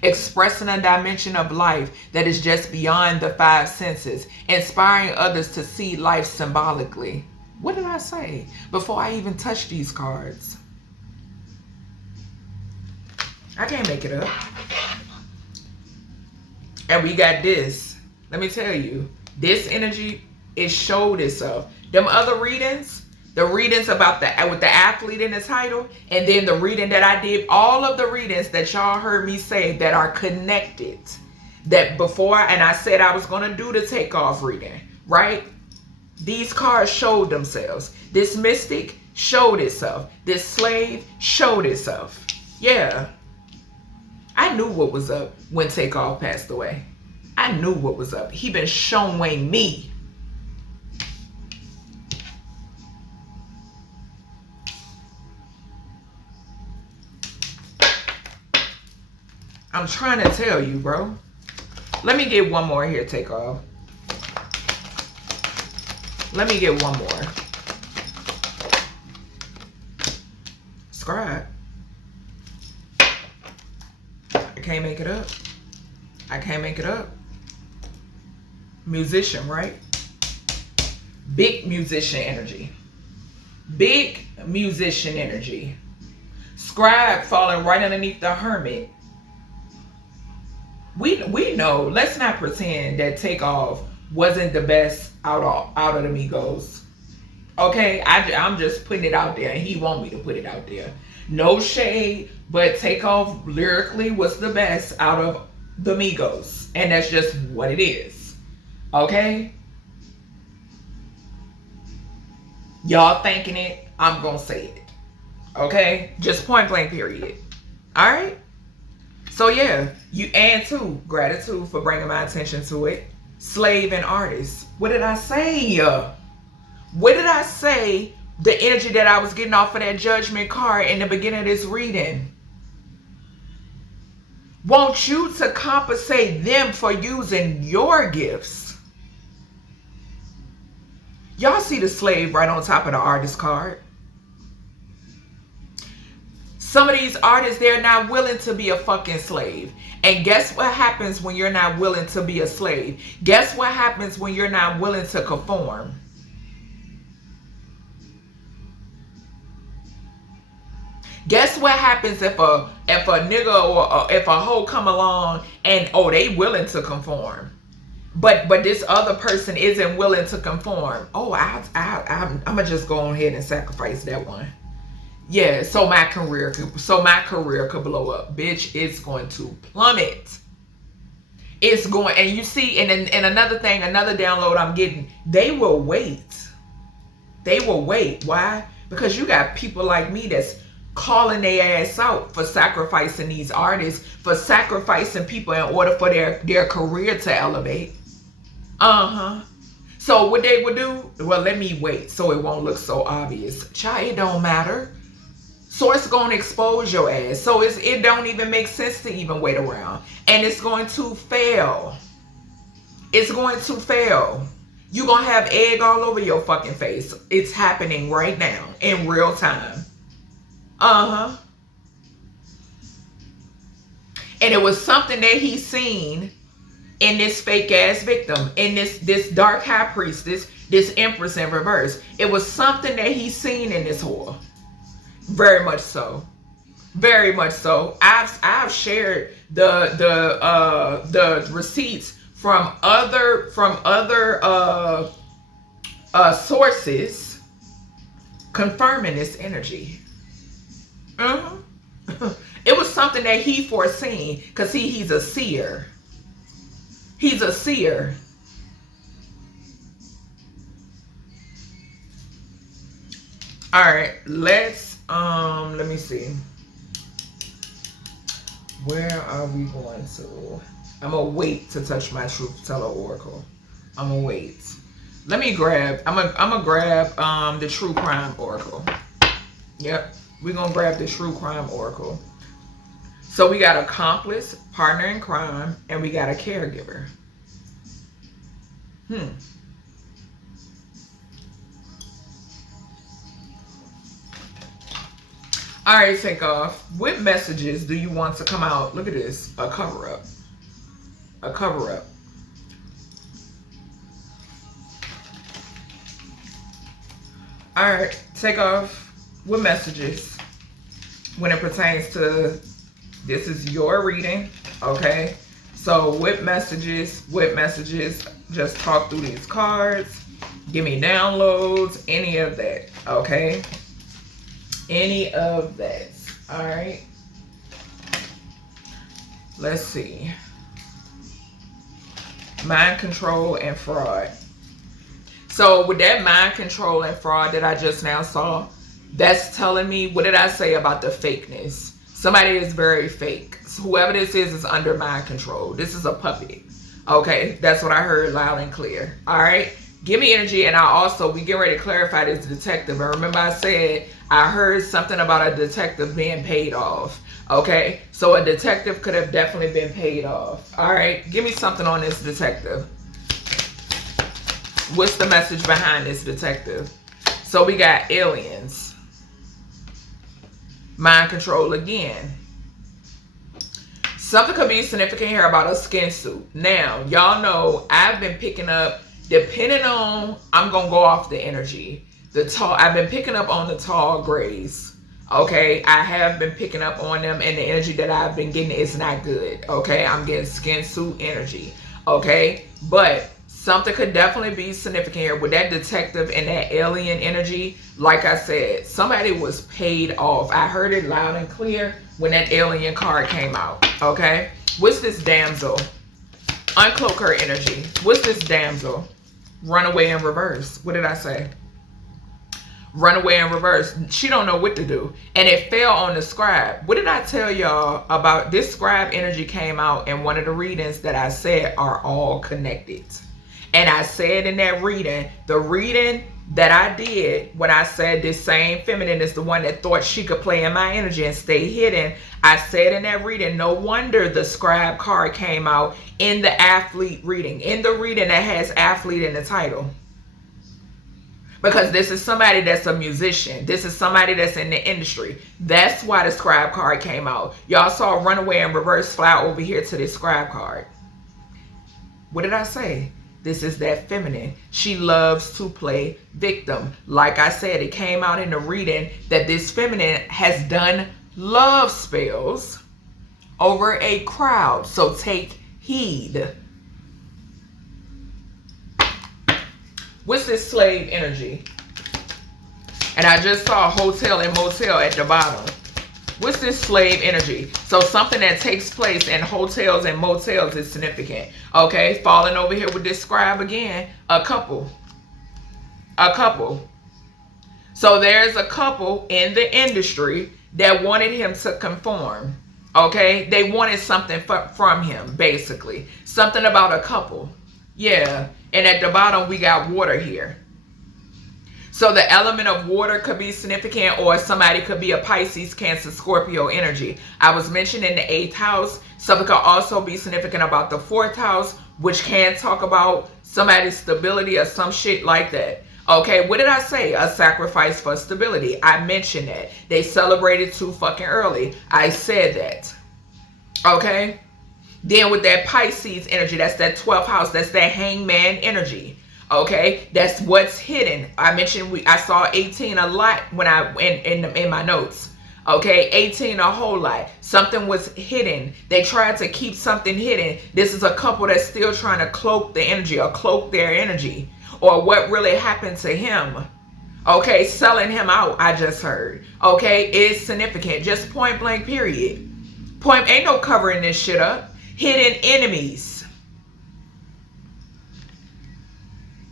Expressing a dimension of life that is just beyond the 5 senses. Inspiring others to see life symbolically. What did I say before I even touch these cards? I can't make it up. And we got this. Let me tell you. This energy, it showed itself. Them other readings, the readings about with the athlete in the title, and then the reading that I did, all of the readings that y'all heard me say that are connected, that before, and I said I was going to do the takeoff reading, right? These cards showed themselves. This mystic showed itself. This slave showed itself. Yeah. I knew what was up when Takeoff passed away. I knew what was up. He been showing me. I'm trying to tell you, bro. Let me get one more here, Takeoff. Let me get one more. Scribe. I can't make it up. I can't make it up. Musician, right? Big musician energy. Big musician energy. Scribe falling right underneath the hermit. We know. Let's not pretend that Takeoff wasn't the best out of the Migos. Okay, I'm just putting it out there, and he want me to put it out there. No shade, but Takeoff lyrically was the best out of the Migos, and that's just what it is. Okay, y'all thinking it, I'm gonna say it. Okay, just point blank period. All right. So yeah, and too, gratitude for bringing my attention to it. Slave and artist. What did I say? What did I say? The energy that I was getting off of that judgment card in the beginning of this reading. Want you to compensate them for using your gifts. Y'all see the slave right on top of the artist card? Some of these artists, they're not willing to be a fucking slave. And guess what happens when you're not willing to be a slave? Guess what happens when you're not willing to conform? Guess what happens if a nigga or if a hoe come along and they willing to conform, but this other person isn't willing to conform? Oh, I'm gonna just go on ahead and sacrifice that one. Yeah, so my career could blow up. Bitch, it's going to plummet. It's going, and you see, and another thing, another download I'm getting, they will wait. They will wait. Why? Because you got people like me that's calling their ass out for sacrificing these artists, for sacrificing people in order for their career to elevate. So what they would do, well, let me wait so it won't look so obvious. Child, it don't matter. So it's going to expose your ass. So it don't even make sense to even wait around. And it's going to fail. It's going to fail. You're going to have egg all over your fucking face. It's happening right now in real time. And it was something that he seen in this fake ass victim, in this dark high priest, this empress in reverse. It was something that he seen in this whore. Very much so. Very much so. I've shared the receipts from other sources confirming this energy. It was something that he foreseen, because he's a seer. He's a seer. All right, let's let me see. Where are we going to? I'm gonna wait to touch my truth teller oracle. I'm gonna wait. Let me grab. I'm gonna grab the true crime oracle. Yep, we're gonna grab the true crime oracle. So we got accomplice, partner in crime, and we got a caregiver. All right, Takeoff. What messages do you want to come out? Look at this. A cover-up. A cover-up. All right, Takeoff. What messages when it pertains to, this is your reading, okay? So what messages, just talk through these cards. Give me downloads, any of that, okay? Any of that. All right. Let's see. Mind control and fraud. So with that mind control and fraud that I just now saw, that's telling me, what did I say about the fakeness? Somebody is very fake. So whoever this is under mind control. This is a puppet. Okay, that's what I heard loud and clear. All right. Give me energy, and we get ready to clarify this detective. And remember I said I heard something about a detective being paid off. Okay, so a detective could have definitely been paid off. All right, give me something on this detective. What's the message behind this, detective? So we got aliens. Mind control again. Something could be significant here about a skin suit. Now, y'all know I've been picking up, depending on, I'm going to go off the energy. I've been picking up on the tall grays. Okay, I have been picking up on them, and the energy that I've been getting is not good. Okay, I'm getting skin suit energy. Okay, but something could definitely be significant here with that detective and that alien energy. Like I said, somebody was paid off. I heard it loud and clear when that alien card came out. Okay, what's this damsel? Uncloak her energy. What's this damsel? Runaway in reverse. What did I say? Runaway in reverse. She don't know what to do, and it fell on the scribe. What did I tell y'all about this? Scribe energy came out in one of the readings that I said are all connected. And I said in that reading, the reading that I did when I said this same feminine is the one that thought she could play in my energy and stay hidden. I said in that reading, no wonder the scribe card came out in the athlete reading, in the reading that has athlete in the title. Because this is somebody that's a musician. This is somebody that's in the industry. That's why the scribe card came out. Y'all saw runaway in reverse fly over here to this scribe card. What did I say? This is that feminine. She loves to play victim. Like I said, it came out in the reading that this feminine has done love spells over a crowd. So take heed. What's this slave energy? And I just saw hotel and motel at the bottom. What's this slave energy? So something that takes place in hotels and motels is significant. Okay, falling over here with this scribe again. A couple. A couple. So there's a couple in the industry that wanted him to conform. Okay, they wanted something from him, basically. Something about a couple. Yeah, and at the bottom we got water here. So the element of water could be significant, or somebody could be a Pisces, Cancer, Scorpio energy. I was mentioning the 8th house. Something could also be significant about the 4th house, which can talk about somebody's stability or some shit like that. Okay, what did I say? A sacrifice for stability. I mentioned that. They celebrated too fucking early. I said that. Okay? Then with that Pisces energy, that's that 12th house, that's that hangman energy. Okay, that's what's hidden. I mentioned I saw 18 a lot when I in my notes. Okay, 18 a whole lot. Something was hidden. They tried to keep something hidden. This is a couple that's still trying to cloak the energy or cloak their energy or what really happened to him. Okay, selling him out, I just heard. Okay, is significant. Just point blank, period. Ain't no covering this shit up. Hidden enemies.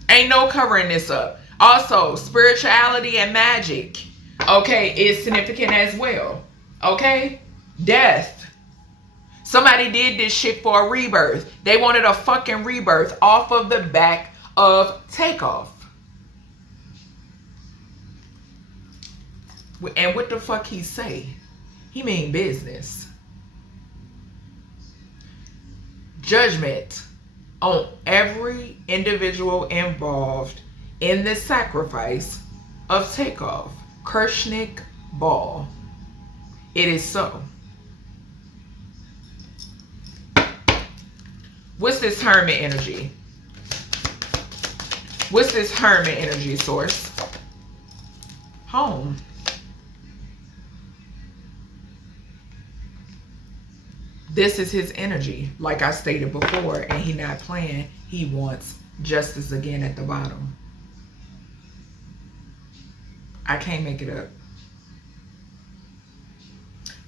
Ain't no covering this up. Also, spirituality and magic, okay, is significant as well. Okay? Death. Somebody did this shit for a rebirth. They wanted a fucking rebirth off of the back of Takeoff. And what the fuck he say? He mean business. Judgment on every individual involved in the sacrifice of Takeoff. Kershnik Ball. It is so. What's this hermit energy? What's this hermit energy source? Home. This is his energy, like I stated before, and he not playing. He wants justice again at the bottom. I can't make it up.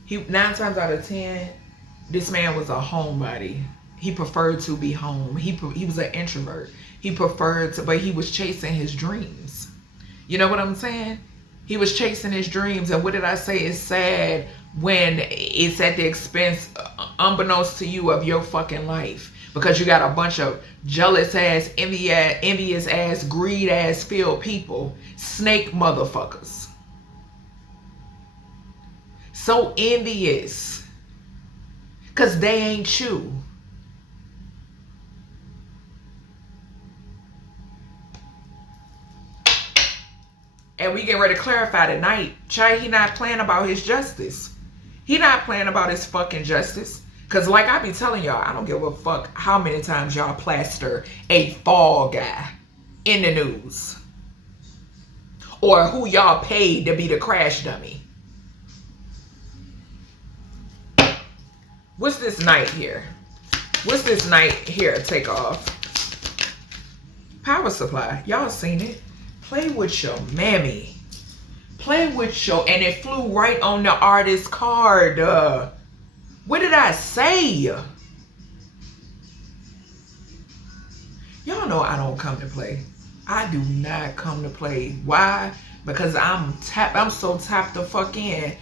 9 times out of 10, this man was a homebody. He preferred to be home. He was an introvert. He preferred to, but he was chasing his dreams. You know what I'm saying? He was chasing his dreams, and what did I say? It's sad when it's at the expense, unbeknownst to you, of your fucking life, because you got a bunch of jealous ass, envious ass, greed ass filled people, snake motherfuckers, so envious because they ain't you. And we get ready to clarify tonight. He not playing about his justice. He not playing about his fucking justice. Because like I be telling y'all, I don't give a fuck how many times y'all plaster a fall guy in the news. Or who y'all paid to be the crash dummy. What's this night here? What's this night here? Takeoff. Power supply. Y'all seen it. Play with your mammy. Play with your... And it flew right on the artist card. What did I say? Y'all know I don't come to play. I do not come to play. Why? Because I'm so tapped the fuck in.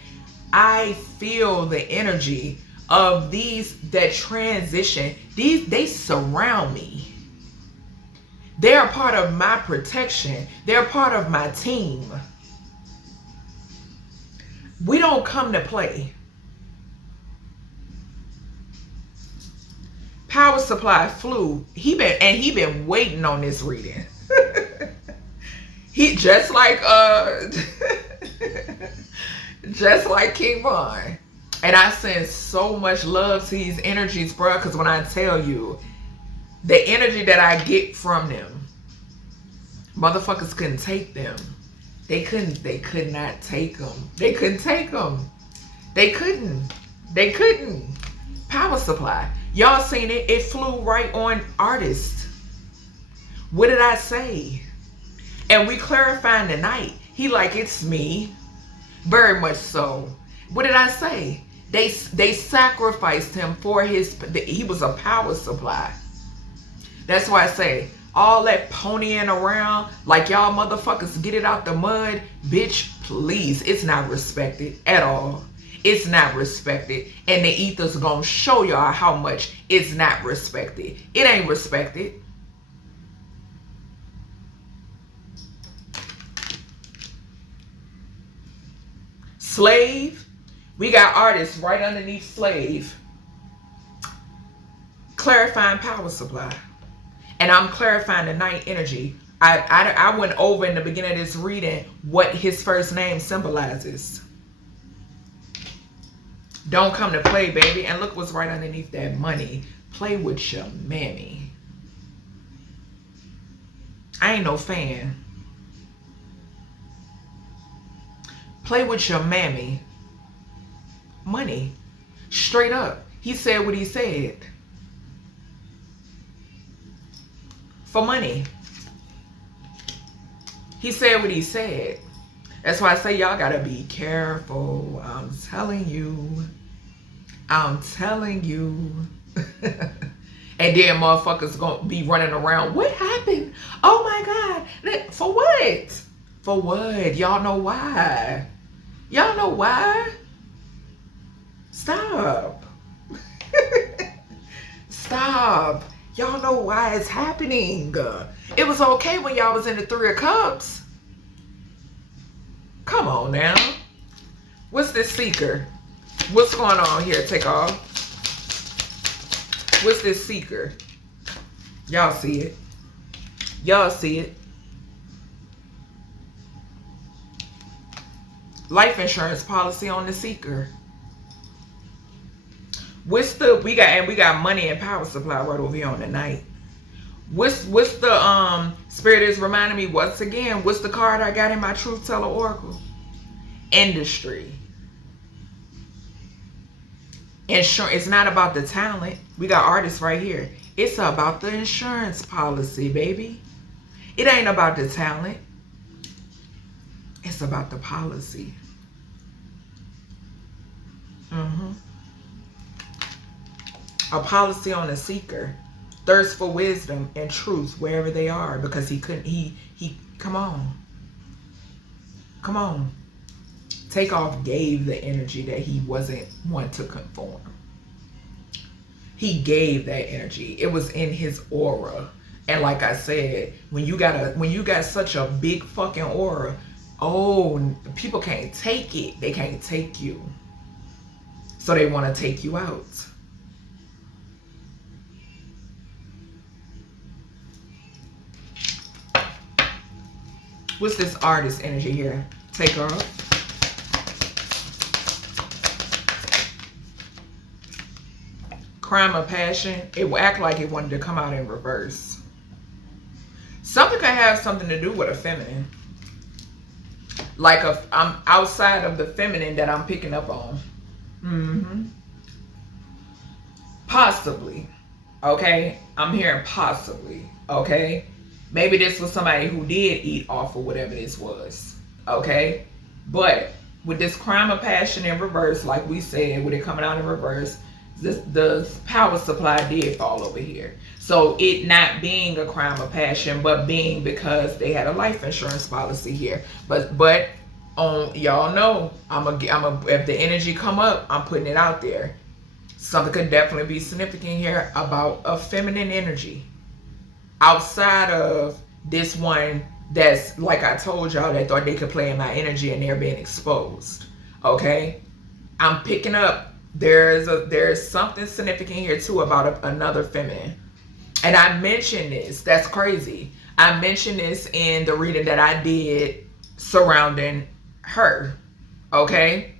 I feel the energy of these that transition. They surround me. They're a part of my protection. They're part of my team. We don't come to play. Power supply flew. He been waiting on this reading. He just like just like King Von. And I send so much love to these energies, bro, because when I tell you the energy that I get from them, motherfuckers couldn't take them. They could not take them. They couldn't take them. They couldn't. Power supply. Y'all seen it. It flew right on artist. What did I say? And we clarifying tonight. He like, it's me. Very much so. What did I say? They sacrificed him for he was a power supply. That's why I say, all that ponying around, like y'all motherfuckers get it out the mud, bitch, please. It's not respected at all. It's not respected. And the ether's gonna show y'all how much it's not respected. It ain't respected. Slave. We got artists right underneath slave. Clarifying power supply. And I'm clarifying the night energy. I went over in the beginning of this reading what his first name symbolizes. Don't come to play, baby. And look what's right underneath that money. Play with your mammy. I ain't no fan. Play with your mammy. Money. Straight up. He said what he said. For money. He said what he said. That's why I say y'all gotta be careful. I'm telling you. I'm telling you. And then motherfuckers gonna be running around. What happened? Oh my God. For what? For what? Y'all know why. Y'all know why? Stop. Stop. Y'all know why it's happening. It was okay when y'all was in the Three of Cups. Come on now. What's this seeker? What's going on here? Takeoff. What's this seeker? Y'all see it. Y'all see it. Life insurance policy on the seeker. What's the we got money and power supply right over here on the night. What's the spirit is reminding me once again, what's the card I got in my truth teller oracle? Industry. Insurance. It's not about the talent. We got artists right here. It's about the insurance policy, baby. It ain't about the talent. It's about the policy. A policy on a seeker. Thirst for wisdom and truth wherever they are, because he come on. Come on. Takeoff gave the energy that he wasn't one to conform. He gave that energy. It was in his aura. And like I said, when you got such a big fucking aura, oh, people can't take it. They can't take you. So they want to take you out. What's this artist energy here? Takeoff. Crime of passion. It will act like it wanted to come out in reverse. Something could have something to do with a feminine. Like I'm outside of the feminine that I'm picking up on. Possibly. Okay? I'm hearing possibly. Okay? Maybe this was somebody who did eat off of whatever this was. Okay? But with this crime of passion in reverse, like we said, with it coming out in reverse, the power supply did fall over here. So it not being a crime of passion, but being because they had a life insurance policy here. But y'all know, if the energy come up, I'm putting it out there. Something could definitely be significant here about a feminine energy. Outside of this one that's, like I told y'all, that thought they could play in my energy and they're being exposed. Okay? I'm picking up, there's something significant here too about another feminine. And I mentioned this, that's crazy. I mentioned this in the reading that I did surrounding her. Okay?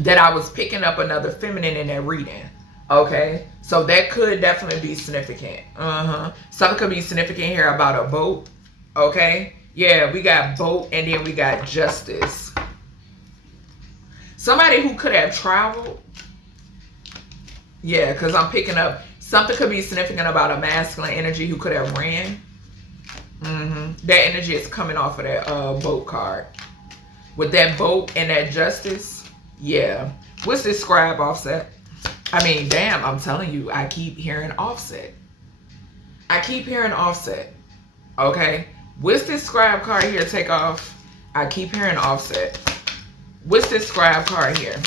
That I was picking up another feminine in that reading. Okay? So that could definitely be significant. Something could be significant here about a boat. Okay? Yeah, we got boat and then we got justice. Somebody who could have traveled. Yeah, because I'm picking up something could be significant about a masculine energy who could have ran. That energy is coming off of that boat card. With that boat and that justice. Yeah. What's this scribe offset? I mean, damn, I'm telling you, I keep hearing offset. I keep hearing offset. Okay? What's this scribe card here? Takeoff. I keep hearing offset. What's this scribe card here?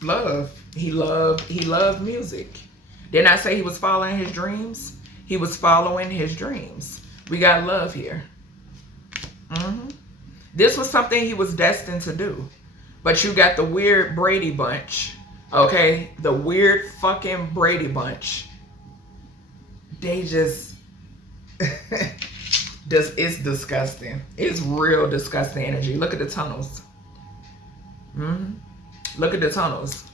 Love. He loved music. Didn't I say he was following his dreams? He was following his dreams. We got love here. This was something he was destined to do. But you got the weird Brady Bunch. Okay? The weird fucking Brady Bunch. They just... it's disgusting. It's real disgusting energy. Look at the tunnels. Look at the tunnels.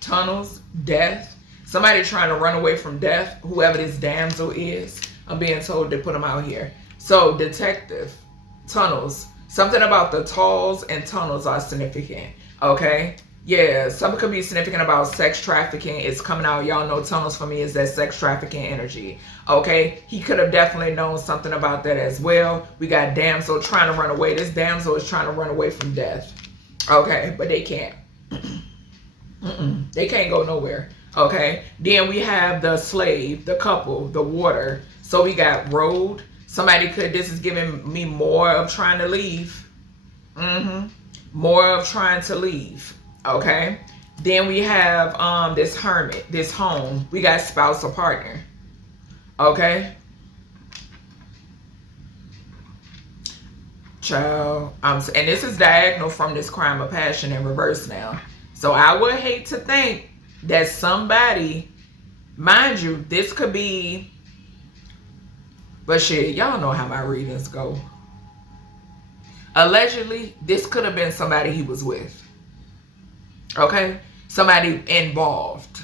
Tunnels, death. Somebody trying to run away from death. Whoever this damsel is. I'm being told to put them out here. So, detective. Tunnels. Something about the talls and tunnels are significant. Okay? Yeah, something could be significant about sex trafficking. It's coming out. Y'all know tunnels for me is that sex trafficking energy. Okay? He could have definitely known something about that as well. We got damsel trying to run away. This damsel is trying to run away from death. Okay? But they can't. They can't go nowhere. Okay? Then we have the slave, the couple, the water. So we got road. Somebody could, this is giving me more of trying to leave. More of trying to leave. Okay? Then we have this hermit, this home. We got spouse or partner. Okay? Child. And this is diagonal from this crime of passion in reverse now. So I would hate to think that somebody, mind you, this could be, but shit, y'all know how my readings go. Allegedly, this could have been somebody he was with. Okay? Somebody involved.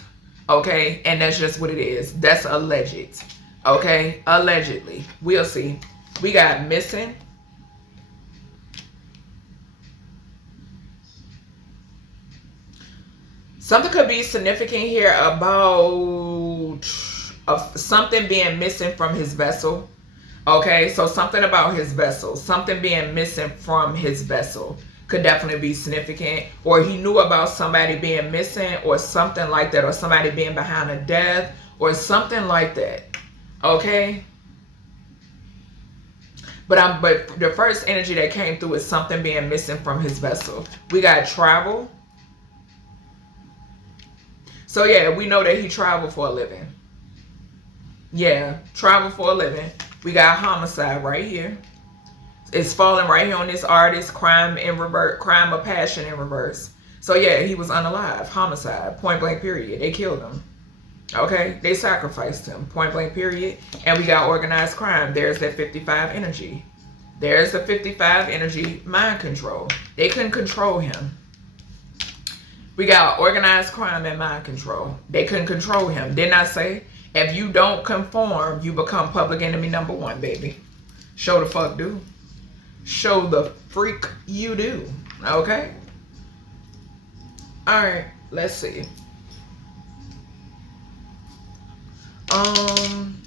Okay? And that's just what it is. That's alleged. Okay? Allegedly. We'll see. We got missing. Something could be significant here about something being missing from his vessel. Okay, so something about his vessel. Something being missing from his vessel could definitely be significant. Or he knew about somebody being missing or something like that. Or somebody being behind a death or something like that. Okay? But the first energy that came through is something being missing from his vessel. We got travel. So yeah, we know that he traveled for a living. Yeah, travel for a living. We got homicide right here. It's falling right here on this artist. Crime in reverse. Crime of passion in reverse. So yeah, he was unalive. Homicide. Point blank period. They killed him. Okay, they sacrificed him, point blank period. And we got organized crime. There's that 55 energy. There's the 55 energy, mind control. They couldn't control him. We got organized crime and mind control. They couldn't control him. Didn't I say, if you don't conform, you become public enemy number one, baby. Show the fuck do. Show the freak you do. Okay? Alright, let's see.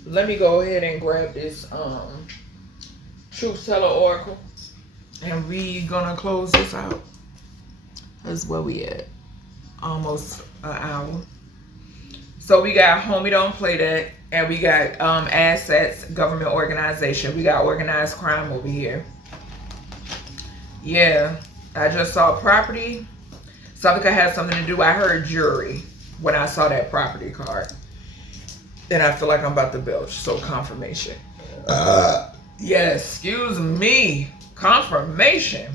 Let me go ahead and grab this Truth Teller Oracle. And we gonna close this out. That's where we at. Almost an hour. So we got Homie Don't Play That. And we got assets, government organization. We got organized crime over here. Yeah. I just saw property. Something could have something to do. I heard jury when I saw that property card. And I feel like I'm about to belch. So confirmation. Yeah, excuse me. Confirmation.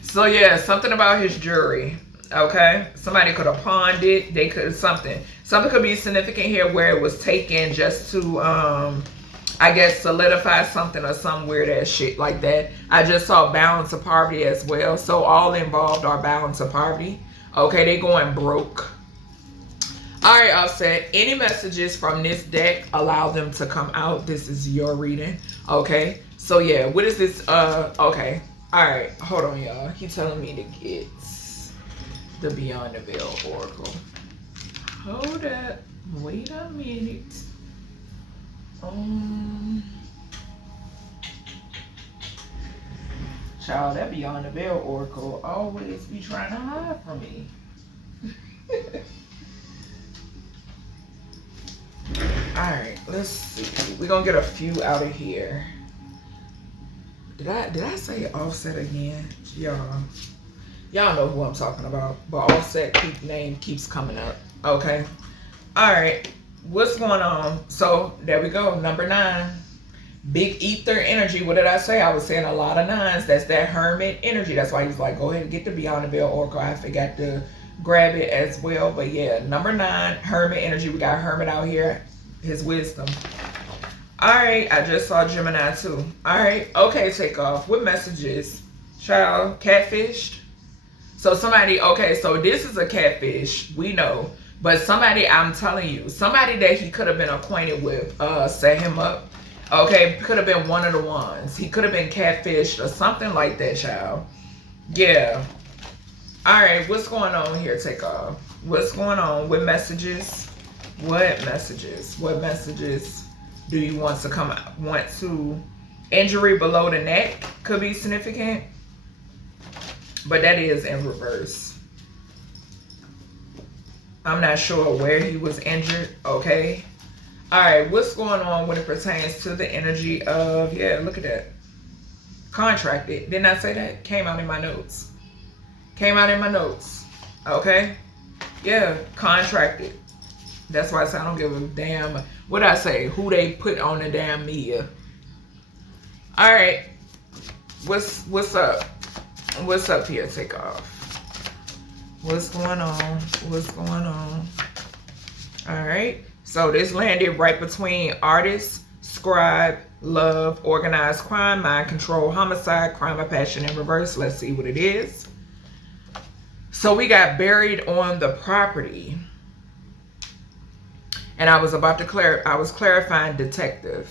So yeah, something about his jury. Okay, somebody could have pawned it. They could something could be significant here where it was taken just to I guess solidify something or some weird ass shit like that. I just saw balance of poverty as well. So all involved are balance of poverty. Okay, they going broke. All right, Offset, any messages from this deck, allow them to come out. This is your reading. Okay, so yeah, what is this? Okay, all right, hold on, y'all. He's telling me to get the Beyond the Veil Oracle. Hold up, wait a minute. Child, that Beyond the Veil Oracle always be trying to hide from me. Alright, let's see. We're gonna get a few out of here. Did I say Offset again? Y'all know who I'm talking about. But Offset name keeps coming up. Okay. Alright. What's going on? So there we go. Number 9. Big ether energy. What did I say? I was saying a lot of 9s. That's that hermit energy. That's why he's like, go ahead and get the Beyond the Veil Oracle. I forgot to grab it as well. But yeah, number 9, hermit energy. We got hermit out here. His wisdom. All right, I just saw Gemini too. All right, okay, Takeoff. What messages? Child, catfished. So somebody, okay, so this is a catfish. We know. But somebody, I'm telling you, somebody that he could have been acquainted with set him up. Okay, could have been one of the ones. He could have been catfished or something like that, child. Yeah. All right, what's going on here, Takeoff? What's going on with messages? What messages? What messages do you want to come out? Want to injury below the neck could be significant, but that is in reverse. I'm not sure where he was injured. Okay. All right. What's going on when it pertains to the energy of, yeah, look at that. Contracted. Didn't I say that? Came out in my notes. Came out in my notes. Okay. Yeah. Contracted. That's why I say I don't give a damn what I say, who they put on the damn media. All right, what's up? What's up here? Takeoff. What's going on? What's going on? All right. So this landed right between artist, scribe, love, organized crime, mind control, homicide, crime of passion in reverse. Let's see what it is. So we got buried on the property. And I was about to I was clarifying detective.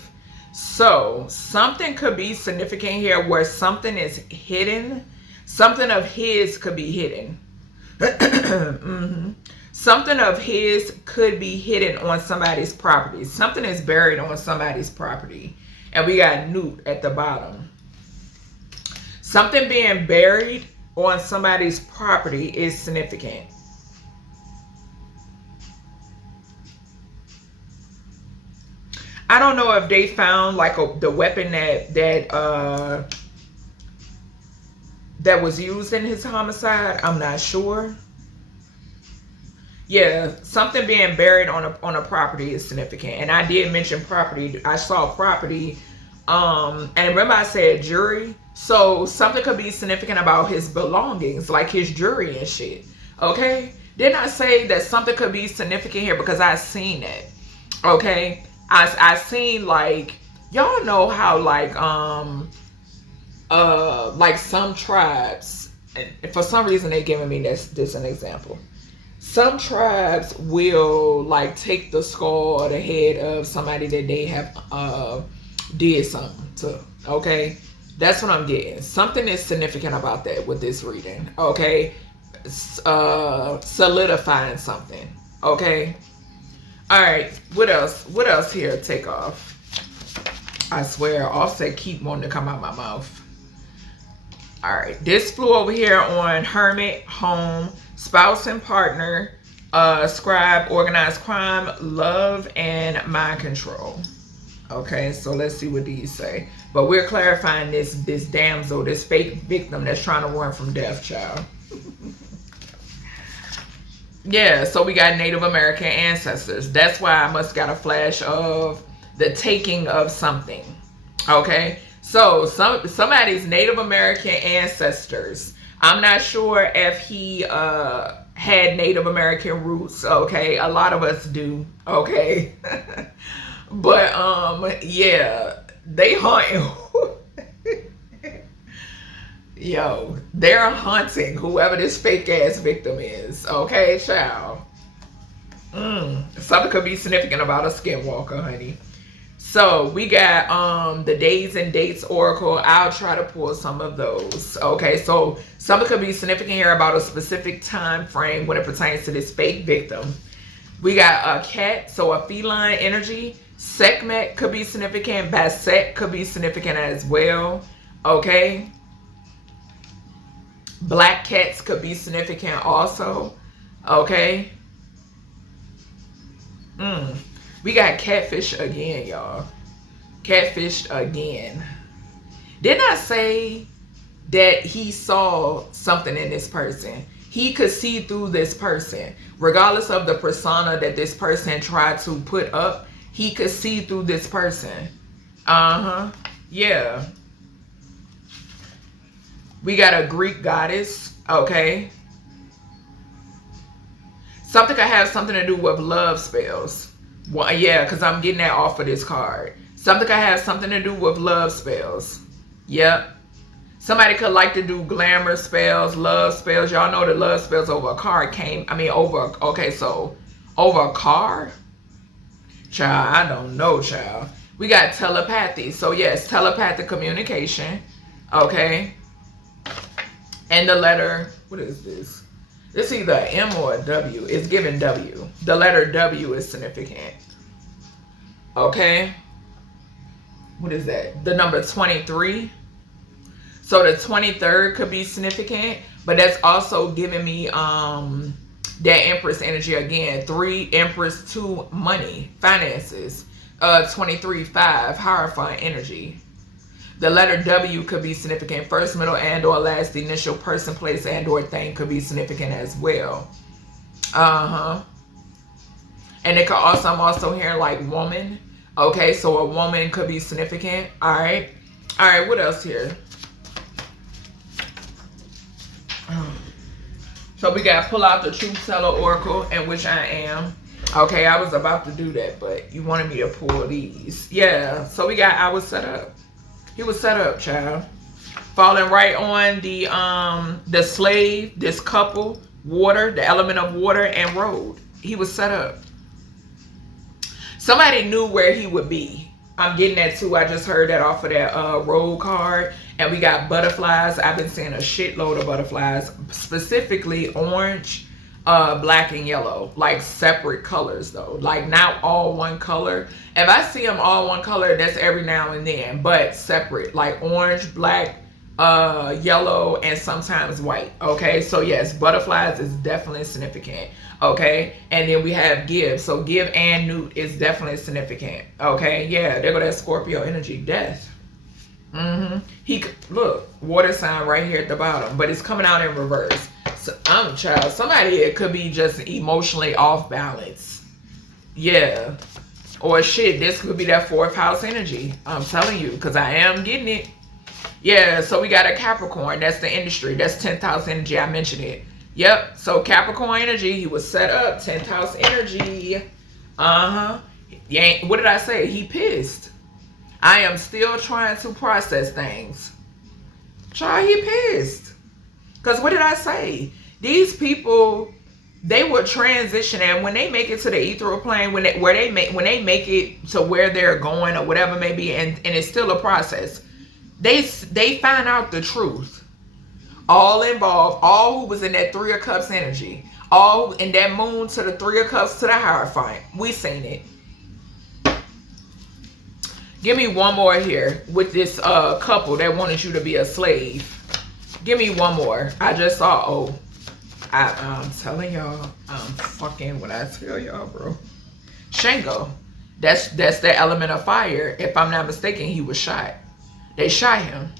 So something could be significant here where something is hidden. Something of his could be hidden. Something of his could be hidden on somebody's property. Something is buried on somebody's property. And we got Newt at the bottom. Something being buried on somebody's property is significant. I don't know if they found like the weapon that was used in his homicide. I'm not sure. Yeah, something being buried on a property is significant. And I did mention property. I saw property. And remember I said jury. So something could be significant about his belongings, like his jewelry and shit. Okay? Didn't I say that something could be significant here? Because I seen it. Okay. I seen like, y'all know how like some tribes, and for some reason they giving me this an example. Some tribes will like take the skull or the head of somebody that they have did something to. Okay, that's what I'm getting. Something is significant about that with this reading. Okay, solidifying something. Okay. All right. What else? What else here? Takeoff. I swear, Offset keep wanting to come out my mouth. All right, this flew over here on Hermit, Home, Spouse and Partner, Scribe, Organized Crime, Love, and Mind Control. Okay, so let's see what these say. But we're clarifying this damsel, this fake victim that's trying to run from death, child. Yeah, so we got Native American ancestors. That's why I must got a flash of the taking of something. Okay, so somebody's Native American ancestors. I'm not sure if he had Native American roots. Okay, a lot of us do. Okay, but yeah, they hunting. Yo, they're hunting whoever this fake ass victim is. Okay, child. Something could be significant about a skinwalker, honey. So we got the Days and Dates Oracle. I'll try to pull some of those. Okay, so something could be significant here about a specific time frame when it pertains to this fake victim. We got a cat, so a feline energy. Sekhmet could be significant. Basset could be significant as well. Okay. Black cats could be significant also. Okay. We got catfish again, y'all. Catfish again. Didn't I say that he saw something in this person? He could see through this person. Regardless of the persona that this person tried to put up, he could see through this person. Yeah. We got a Greek goddess. Okay. Something could have something to do with love spells. Well, yeah, because I'm getting that off of this card. Something could have something to do with love spells. Yep. Somebody could like to do glamour spells, love spells. Y'all know the love spells over a car over a car? Child, I don't know, child. We got telepathy. So yes, telepathic communication. Okay. And the letter, what is this? It's either an M or a W. It's given W. The letter W is significant. Okay. What is that? The number 23. So the 23rd could be significant, but that's also giving me that Empress energy again. 3, Empress, 2, money, finances. 23, 5, Hierophant energy. The letter W could be significant. First, middle, and or last initial, person, place, and or thing could be significant as well. And it could also, I'm also hearing like woman. Okay, so a woman could be significant. All right, what else here? So we got to pull out the Truth Teller Oracle, in which I am. Okay, I was about to do that, but you wanted me to pull these. Yeah, so we got, I was set up. He was set up, child. Falling right on the slave, this couple, water, the element of water, and road. He was set up. Somebody knew where he would be. I'm getting that too. I just heard that off of that road card. And we got butterflies. I've been seeing a shitload of butterflies, specifically orange, black, and yellow, like separate colors though, like not all one color. If I see them all one color, that's every now and then, but separate, like orange, black, yellow, and sometimes white. Okay, so yes, butterflies is definitely significant. Okay, and then we have give. So give and newt is definitely significant. Okay, yeah, there go that Scorpio energy, death. He look, water sign right here at the bottom, but it's coming out in reverse. So child, somebody, it could be just emotionally off balance. Yeah, or shit, this could be that 4th house energy. I'm telling you, because I am getting it. Yeah, so we got a Capricorn. That's the industry. That's 10th house energy. I mentioned it. Yep. So Capricorn energy, he was set up. 10th house energy. What did I say? He pissed. I am still trying to process things. Child, he pissed. Because what did I say? These people, they will transition, and when they make it to the ethereal plane, when they make it to where they're going or whatever may be, and it's still a process, they find out the truth. All involved, all who was in that 3 of Cups energy, all in that moon to the 3 of Cups to the Hierophant. We seen it. Give me one more here with this couple that wanted you to be a slave. Give me one more. I just saw, I'm telling y'all, I'm fucking when I tell y'all, bro. Shango. That's the element of fire. If I'm not mistaken, he was shot. They shot him.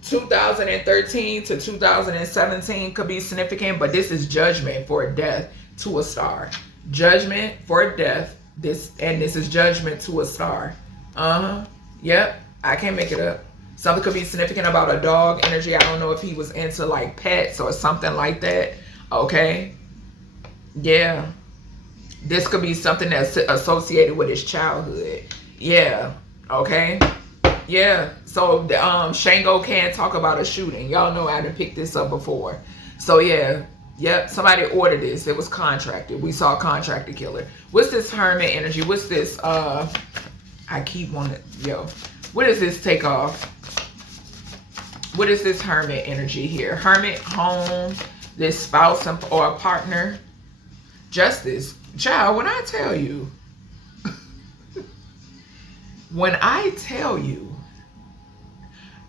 2013 to 2017 could be significant, but this is judgment for death to a star. Judgment for death. This is judgment to a star. Yep. I can't make it up. Something could be significant about a dog energy. I don't know if he was into like pets or something like that. Okay. Yeah. This could be something that's associated with his childhood. Yeah. Okay. Yeah. So Shango can talk about a shooting. Y'all know I done picked this up before. So yeah. Yep. Somebody ordered this. It was contracted. We saw a contracted killer. What's this Hermit energy? What's this? I keep wanting. Yo. What is this Takeoff? What is this Hermit energy here? Hermit, home, this spouse or a partner. Justice. Child, when I tell you,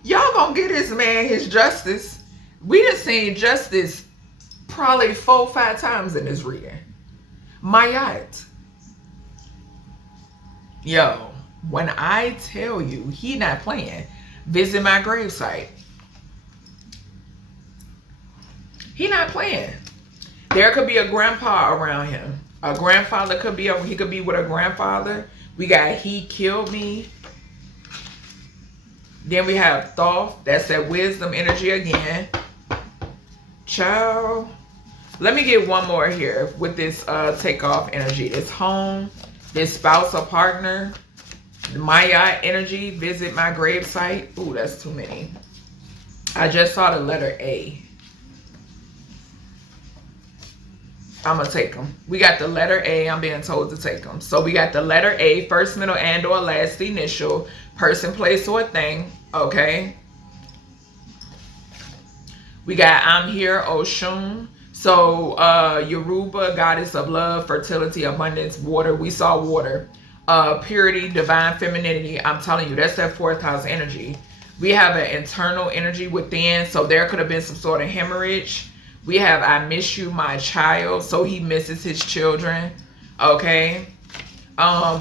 y'all gonna get this man his justice. We done seen justice probably 4 or 5 times in this reading. Mayat. Yo, when I tell you, he not playing. Visit my gravesite. He not playing. There could be a grandpa around him. A grandfather could be, he could be with a grandfather. We got he killed me. Then we have Thoth. That's that wisdom energy again. Child. Let me get one more here with this Takeoff energy. This home, this spouse or partner. Maya energy. Visit my gravesite. Ooh, that's too many. I just saw the letter A. I'm going to take them. We got the letter A. I'm being told to take them. So we got the letter A, first, middle, and or last initial, person, place, or thing. Okay. We got I'm here, Oshun. So Yoruba, goddess of love, fertility, abundance, water. We saw water. Purity, divine femininity. I'm telling you, that's that 4th house energy. We have an internal energy within. So there could have been some sort of hemorrhage. We have I miss you, my child. So he misses his children. Okay.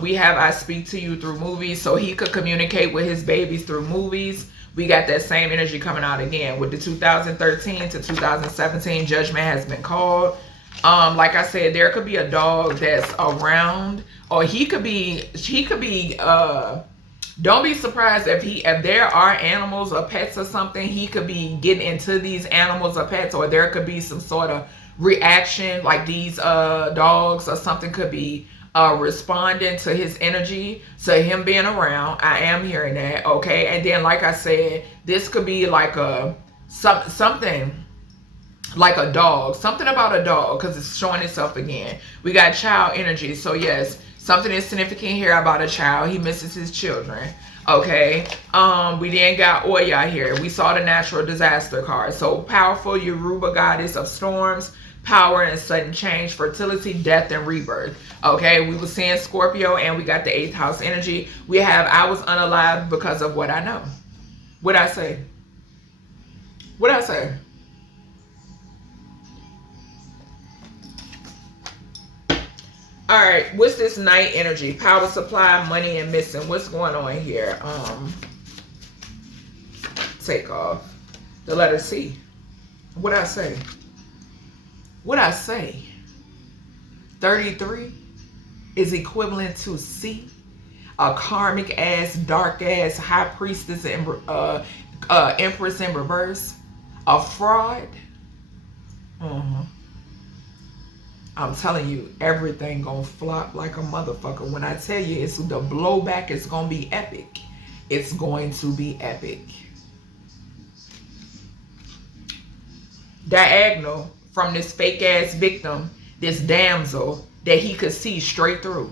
We have I speak to you through movies. So he could communicate with his babies through movies. We got that same energy coming out again with the 2013 to 2017 judgment has been called. Like I said, there could be a dog that's around, or he could be don't be surprised if there are animals or pets or something. He could be getting into these animals or pets, or there could be some sort of reaction, like these dogs or something could be responding to his energy, to him being around. I am hearing that. Okay. And then, like I said, this could be like something like a dog, something about a dog, because it's showing itself again. We got child energy. So yes, something is significant here about a child. He misses his children. Okay. We then got Oya here. We saw the natural disaster card. So powerful Yoruba goddess of storms, power and sudden change, fertility, death, and rebirth. Okay. We were seeing Scorpio, and we got the 8th house energy. We have I was unalive because of what I know. What'd I say? What'd I say? All right, what's this night energy? Power supply, money, and missing. What's going on here? Takeoff. The letter C. What'd I say? What'd I say? 33 is equivalent to C. A karmic ass, dark ass, high priestess and empress in reverse. A fraud. Mm-hmm. I'm telling you, everything gonna flop like a motherfucker. When I tell you, it's the blowback is gonna be epic. It's going to be epic. Diagonal from this fake ass victim, this damsel that he could see straight through.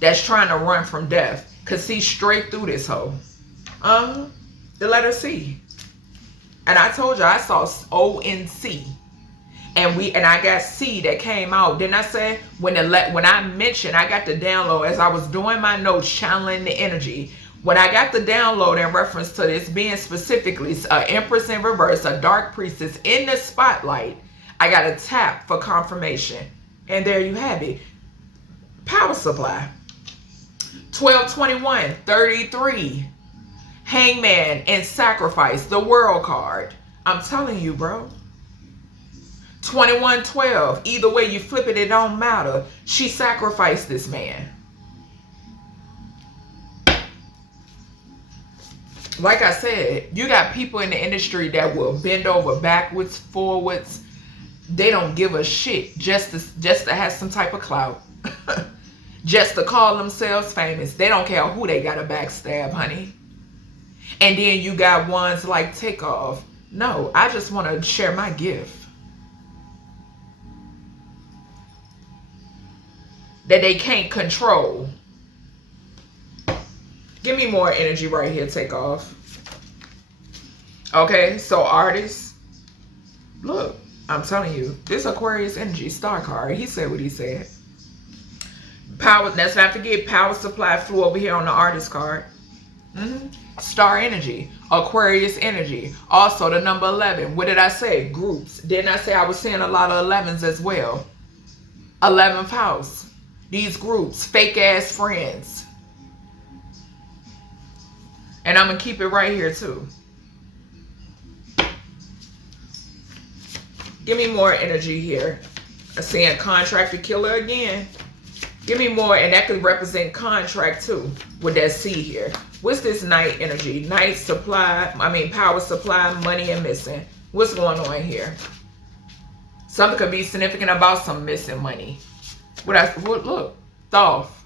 That's trying to run from death. Could see straight through this hoe. The letter C. And I told you I saw O-N-C. And I got C that came out. Then I said when I mentioned, I got the download as I was doing my notes, channeling the energy. When I got the download in reference to this being specifically an Empress in reverse, a dark priestess in the spotlight, I got a tap for confirmation. And there you have it. Power supply. 1221, 33. Hangman and sacrifice, the world card. I'm telling you, bro. 2112. Either way you flip it, it don't matter. She sacrificed this man. Like I said, you got people in the industry that will bend over backwards, forwards. They don't give a shit just to have some type of clout. Just to call themselves famous. They don't care who they got to backstab, honey. And then you got ones like Takeoff. No, I just want to share my gift. That they can't control. Give me more energy right here, Takeoff. Okay, so artists. Look, I'm telling you, this Aquarius energy star card. He said what he said. Power, let's not forget, power supply flew over here on the artist card. Star energy, Aquarius energy. Also the number 11. What did I say? Groups. Didn't I say I was seeing a lot of 11s as well? 11th house. These groups, fake ass friends. And I'm going to keep it right here too. Give me more energy here. I'm seeing contractor killer again. Give me more, and that could represent contract too, with that C here. What's this night energy? Night supply, power supply, money and missing. What's going on here? Something could be significant about some missing money. Look, Thoth.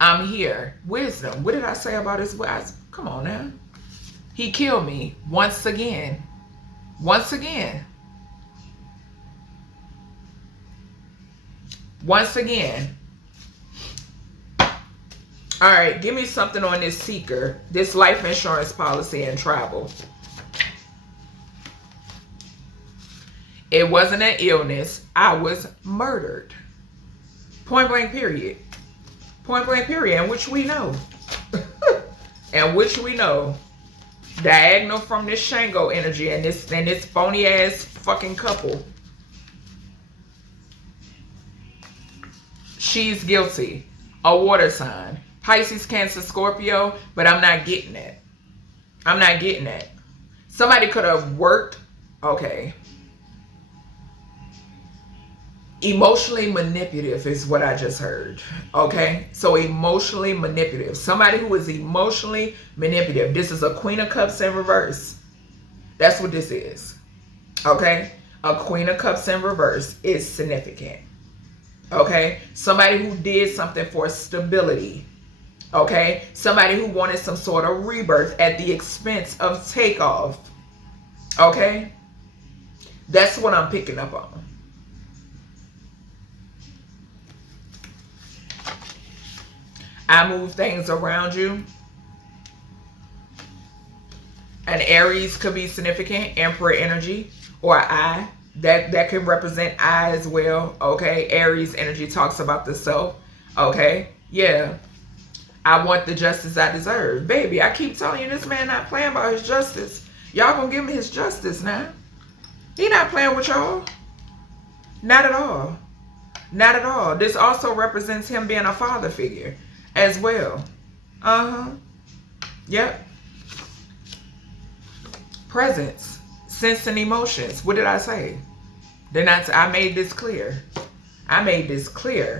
I'm here. Wisdom. What did I say about his wife? Come on now. He killed me once again. Once again. Once again. All right, give me something on this seeker, this life insurance policy and travel. It wasn't an illness. I was murdered. Point blank period. Point blank period, and which we know. And which we know. Diagonal from this Shango energy and this phony ass fucking couple. She's guilty. A water sign. Pisces, Cancer, Scorpio, but I'm not getting that. I'm not getting that. Somebody could have worked. Okay. Emotionally manipulative is what I just heard. Okay. So emotionally manipulative. Somebody who is emotionally manipulative. This is a Queen of Cups in reverse. That's what this is. Okay. A Queen of Cups in reverse is significant. Okay. Somebody who did something for stability. Okay. Somebody who wanted some sort of rebirth at the expense of Takeoff. Okay. That's what I'm picking up on. I move things around you. An Aries could be significant. Emperor energy. Or I. That can represent I as well. Okay. Aries energy talks about the self. Okay. Yeah. I want the justice I deserve. Baby, I keep telling you, this man not playing about his justice. Y'all gonna give him his justice now. He not playing with y'all. Not at all. Not at all. This also represents him being a father figure as well. Yep. Presence, sense, and emotions. What did I say? I made this clear. I made this clear.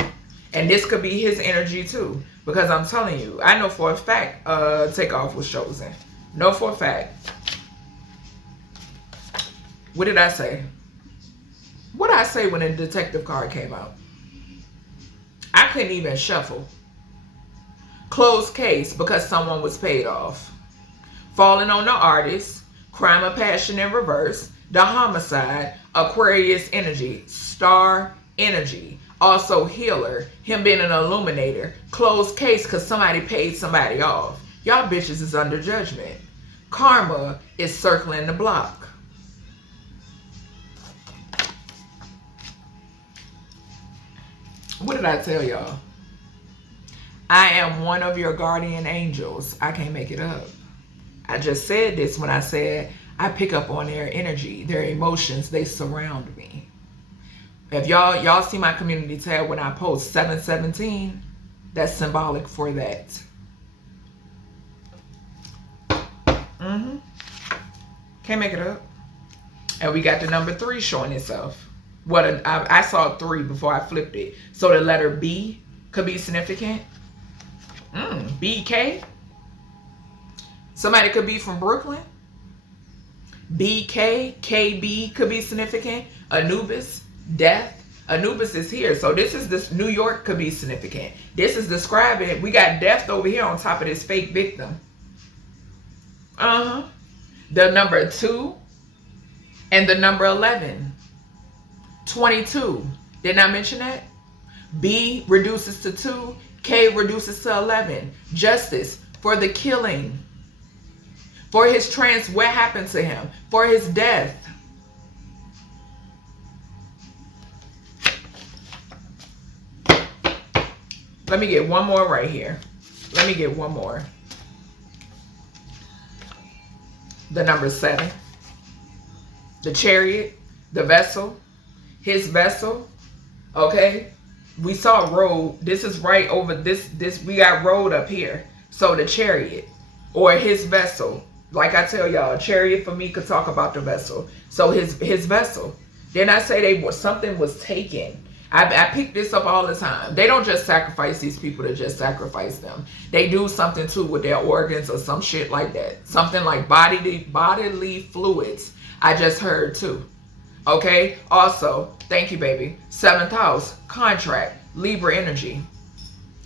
And this could be his energy too. Because I'm telling you, I know for a fact Takeoff was chosen. Know for a fact. What did I say? What I say when a detective card came out? I couldn't even shuffle. Closed case because someone was paid off. Falling on the artist. Crime of passion in reverse. The homicide. Aquarius energy. Star energy. Also healer. Him being an illuminator. Closed case because somebody paid somebody off. Y'all bitches is under judgment. Karma is circling the block. What did I tell y'all? I am one of your guardian angels. I can't make it up. I just said this when I said I pick up on their energy, their emotions. They surround me. If y'all see my community tab when I post 717, that's symbolic for that. Can't make it up. And we got the number 3 showing itself. I saw 3 before I flipped it. So the letter B could be significant. BK. Somebody could be from Brooklyn. BK, KB could be significant. Anubis, death. Anubis is here. So this New York could be significant. This is describing, we got death over here on top of this fake victim. The number 2 and the number 11. 22. Didn't I mention that? B reduces to 2. K reduces to 11. Justice for the killing. For his what happened to him? For his death. Let me get one more right here. Let me get one more. The number 7. The chariot. The vessel. His vessel. Okay. We saw road. This is right over this. We got road up here. So the chariot or his vessel. Like I tell y'all, chariot for me could talk about the vessel. So his vessel. Then I say something was taken. I pick this up all the time. They don't just sacrifice these people to just sacrifice them. They do something too with their organs or some shit like that. Something like bodily fluids. I just heard too. Okay. Also, thank you, baby. 7th house, contract, Libra energy.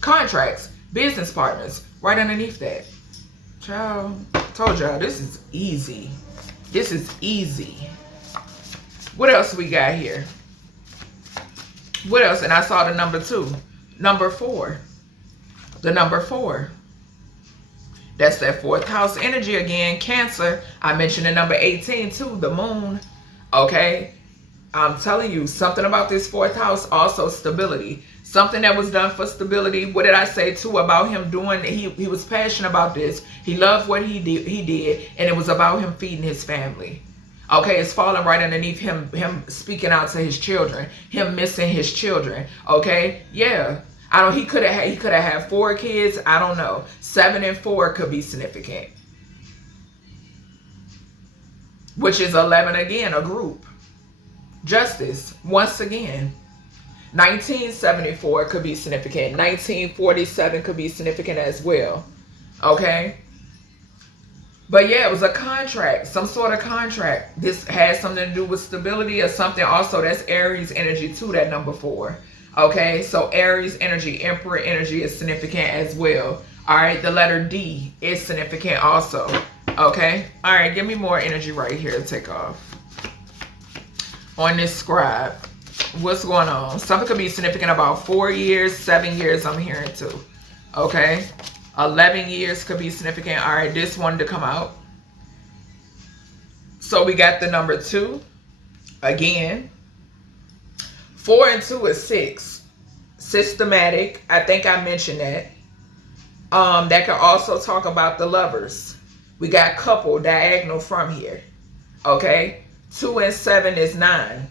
Contracts, business partners, right underneath that. Child, told y'all this is easy. This is easy. What else we got here? What else? And I saw the number 2. Number 4. The number 4. That's that 4th house energy again. Cancer. I mentioned the number 18 too. The moon. Okay. I'm telling you something about this 4th house. Also stability. Something that was done for stability. What did I say too about him doing? He was passionate about this. He loved what he did. And it was about him feeding his family. Okay, it's falling right underneath him speaking out to his children, him missing his children. Okay, yeah. He could have had 4 kids. I don't know. 7 and 4 could be significant. Which is 11 again, a group. Justice, once again. 1974 could be significant. 1947 could be significant as well. Okay. But yeah, it was a contract, some sort of contract. This has something to do with stability or something. Also, that's Aries energy too, that number 4. Okay, so Aries energy, Emperor energy is significant as well. All right, the letter D is significant also. Okay, all right, give me more energy right here to take off. On this scribe, what's going on? Something could be significant about 4 years, 7 years, I'm hearing too. Okay. 11 years could be significant. All right, this one to come out. So we got the number 2 again. 4 and 2 is 6. Systematic. I think I mentioned that. That can also talk about the lovers. We got couple diagonal from here. Okay. 2 and 7 is 9.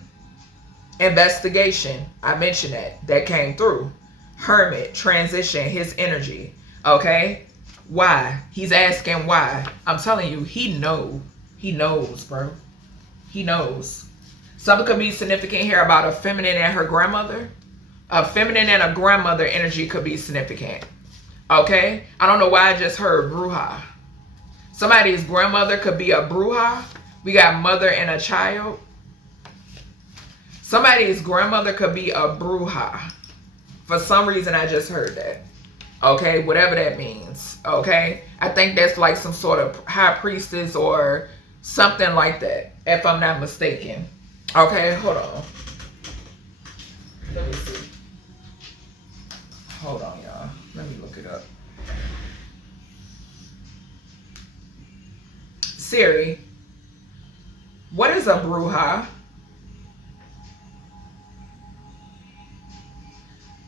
Investigation. I mentioned that. That came through. Hermit. Transition. His energy. Okay, why? He's asking why. I'm telling you, he knows. He knows, bro. He knows. Something could be significant here about a feminine and her grandmother. A feminine and a grandmother energy could be significant. Okay, I don't know why I just heard bruja. Somebody's grandmother could be a bruja. We got mother and a child. Somebody's grandmother could be a bruja. For some reason, I just heard that. Okay, whatever that means. Okay, I think that's like some sort of high priestess or something like that, if I'm not mistaken. Okay, hold on. Let me see. Hold on, y'all. Let me look it up. Siri, what is a bruja?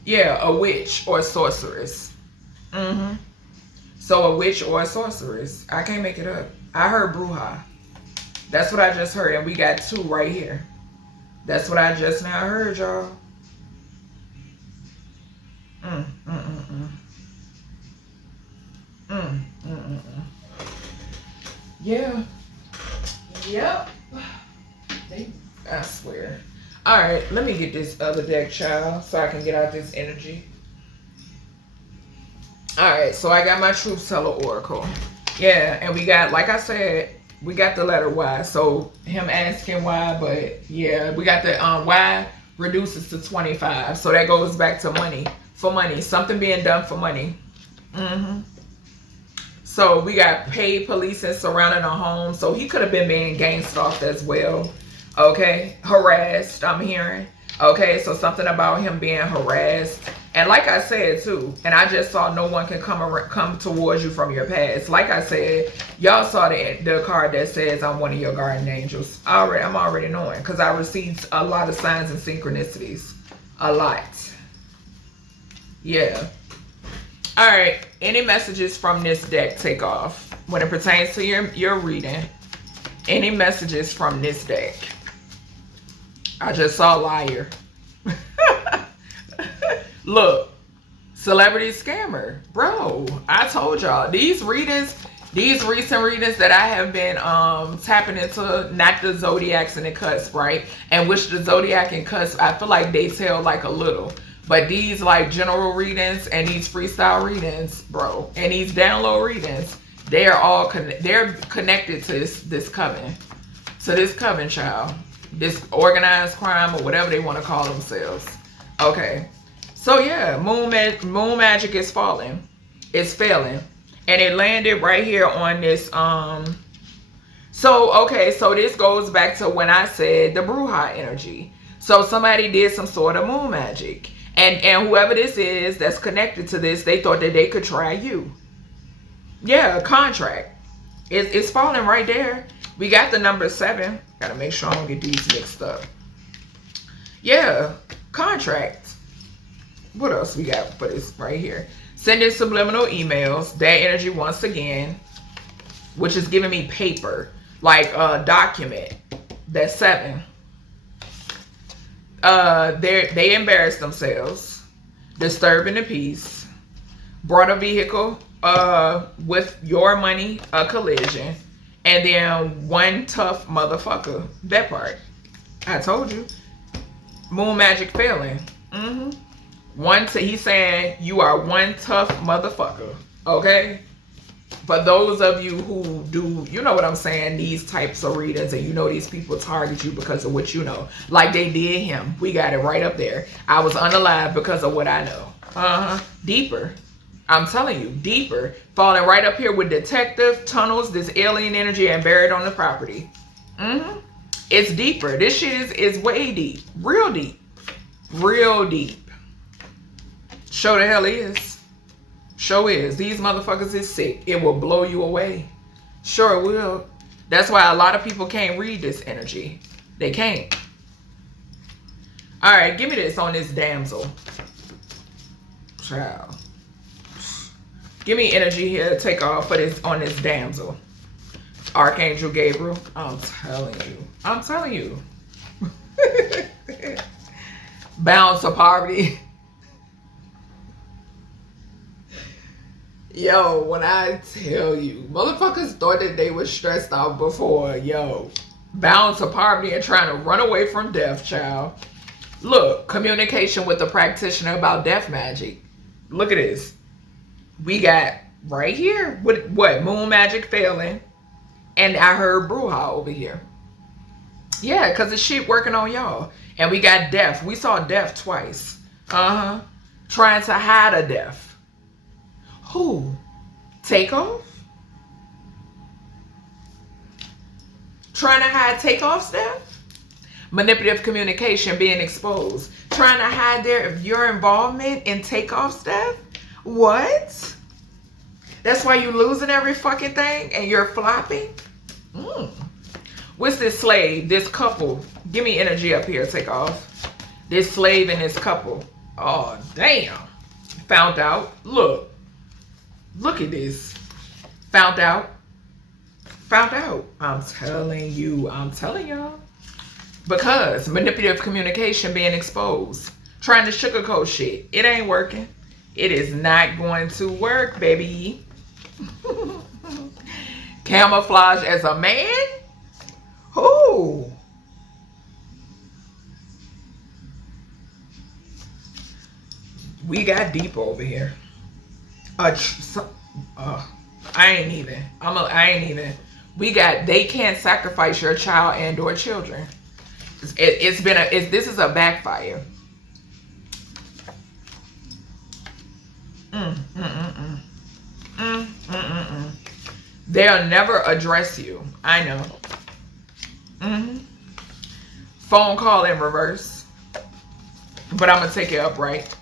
Yeah, a witch or a sorceress. Mm-hmm. So a witch or a sorceress. I can't make it up. I heard bruja. That's what I just heard, and we got two right here. That's what I just now heard, y'all. Yeah. Yep. I swear. All right, let me get this other deck, child, so I can get out this energy. All right, so I got my Truth Teller Oracle. Yeah, and we got, like I said, we got the letter Y. So him asking why, but yeah, we got the Y reduces to 25. So that goes back to money. For money. Something being done for money. So we got paid police and surrounding a home. So he could have been being gang stalked as well. Okay. Harassed, I'm hearing. Okay, so something about him being harassed. And like I said too, and I just saw no one can come towards you from your past. Like I said, y'all saw the card that says I'm one of your guardian angels. I'm already knowing because I received a lot of signs and synchronicities. A lot. Yeah. All right. Any messages from this deck, Takeoff, when it pertains to your reading? Any messages from this deck? I just saw liar. Look, celebrity scammer. Bro, I told y'all. These readings, these recent readings that I have been tapping into, not the zodiacs and the cusp, right? And which the zodiac and cusp, I feel like they tell like a little. But these like general readings and these freestyle readings, bro, and these download readings, they are all they're connected to this coven. To this coven, child. This organized crime or whatever they want to call themselves. Okay. So yeah, moon magic is falling. It's failing. And it landed right here on this so okay, so this goes back to when I said the bruja energy. So somebody did some sort of moon magic. And whoever this is that's connected to this, they thought that they could try you. Yeah, a contract. It's falling right there. We got the number 7. Gotta make sure I don't get these mixed up. Yeah, contract. What else we got for this right here? Sending subliminal emails. That energy once again, which is giving me paper, like a document. That's 7. They embarrassed themselves, disturbing the peace, brought a vehicle with your money, a collision, and then one tough motherfucker. That part, I told you. Moon magic failing. He's saying you are one tough motherfucker. Okay. For those of you who do, you know what I'm saying, these types of readings, and you know these people target you because of what you know. Like they did him. We got it right up there. I was unalive because of what I know. Deeper. I'm telling you, deeper. Falling right up here with detective, tunnels, this alien energy, and buried on the property. It's deeper. This shit is way deep. Real deep. Real deep. Show the hell is. Show is. These motherfuckers is sick. It will blow you away. Sure it will. That's why a lot of people can't read this energy. They can't. All right, give me this on this damsel. Child. Give me energy here to take off for this on this damsel. Archangel Gabriel. I'm telling you. I'm telling you. Bound to poverty. Yo, when I tell you, motherfuckers thought that they were stressed out before. Yo, bound to poverty and trying to run away from death, child. Look, communication with the practitioner about death magic. Look at this. We got right here. What? Moon magic failing. And I heard bruja over here. Yeah, because the shit working on y'all. And we got death. We saw death twice. Trying to hide a death. Who? Takeoff? Trying to hide Takeoff's death? Manipulative communication being exposed. Trying to hide your involvement in Takeoff's death? What? That's why you losing every fucking thing and you're flopping? What's this slave, this couple? Give me energy up here, Takeoff. This slave and this couple. Oh, damn. Found out. Look at this. Found out. I'm telling y'all. Because manipulative communication being exposed. Trying to sugarcoat shit. It ain't working. It is not going to work, baby. Camouflage as a man? Who? We got deep over here. I ain't even. We got, they can't sacrifice your child and or children. This is a backfire. They'll never address you. I know. Phone call in reverse. But I'm going to take it upright.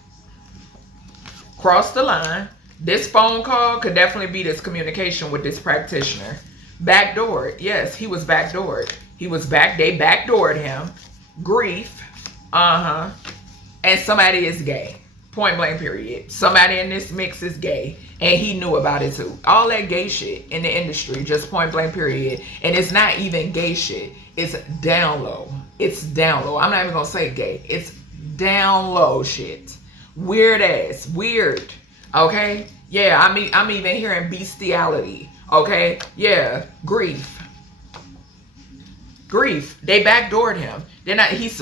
Cross the line. This phone call could definitely be this communication with this practitioner. Backdoored. Yes, he was backdoored. They backdoored him. Grief. And somebody is gay. Point blank period. Somebody in this mix is gay. And he knew about it too. All that gay shit in the industry. Just point blank period. And it's not even gay shit. It's down low. I'm not even going to say gay. It's down low shit. Weird ass. Weird. Okay? Yeah, I'm even hearing bestiality. Okay? Yeah. Grief. They backdoored him.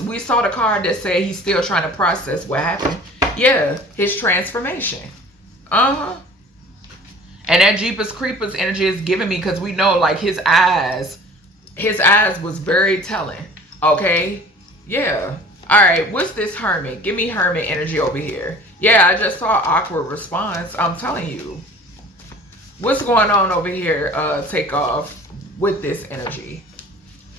We saw the card that said he's still trying to process what happened. Yeah, his transformation. And that Jeepers Creepers energy is giving me, because we know like his eyes was very telling. Okay? Yeah. All right, what's this Hermit? Give me Hermit energy over here. Yeah, I just saw awkward response. I'm telling you. What's going on over here, Takeoff, with this energy?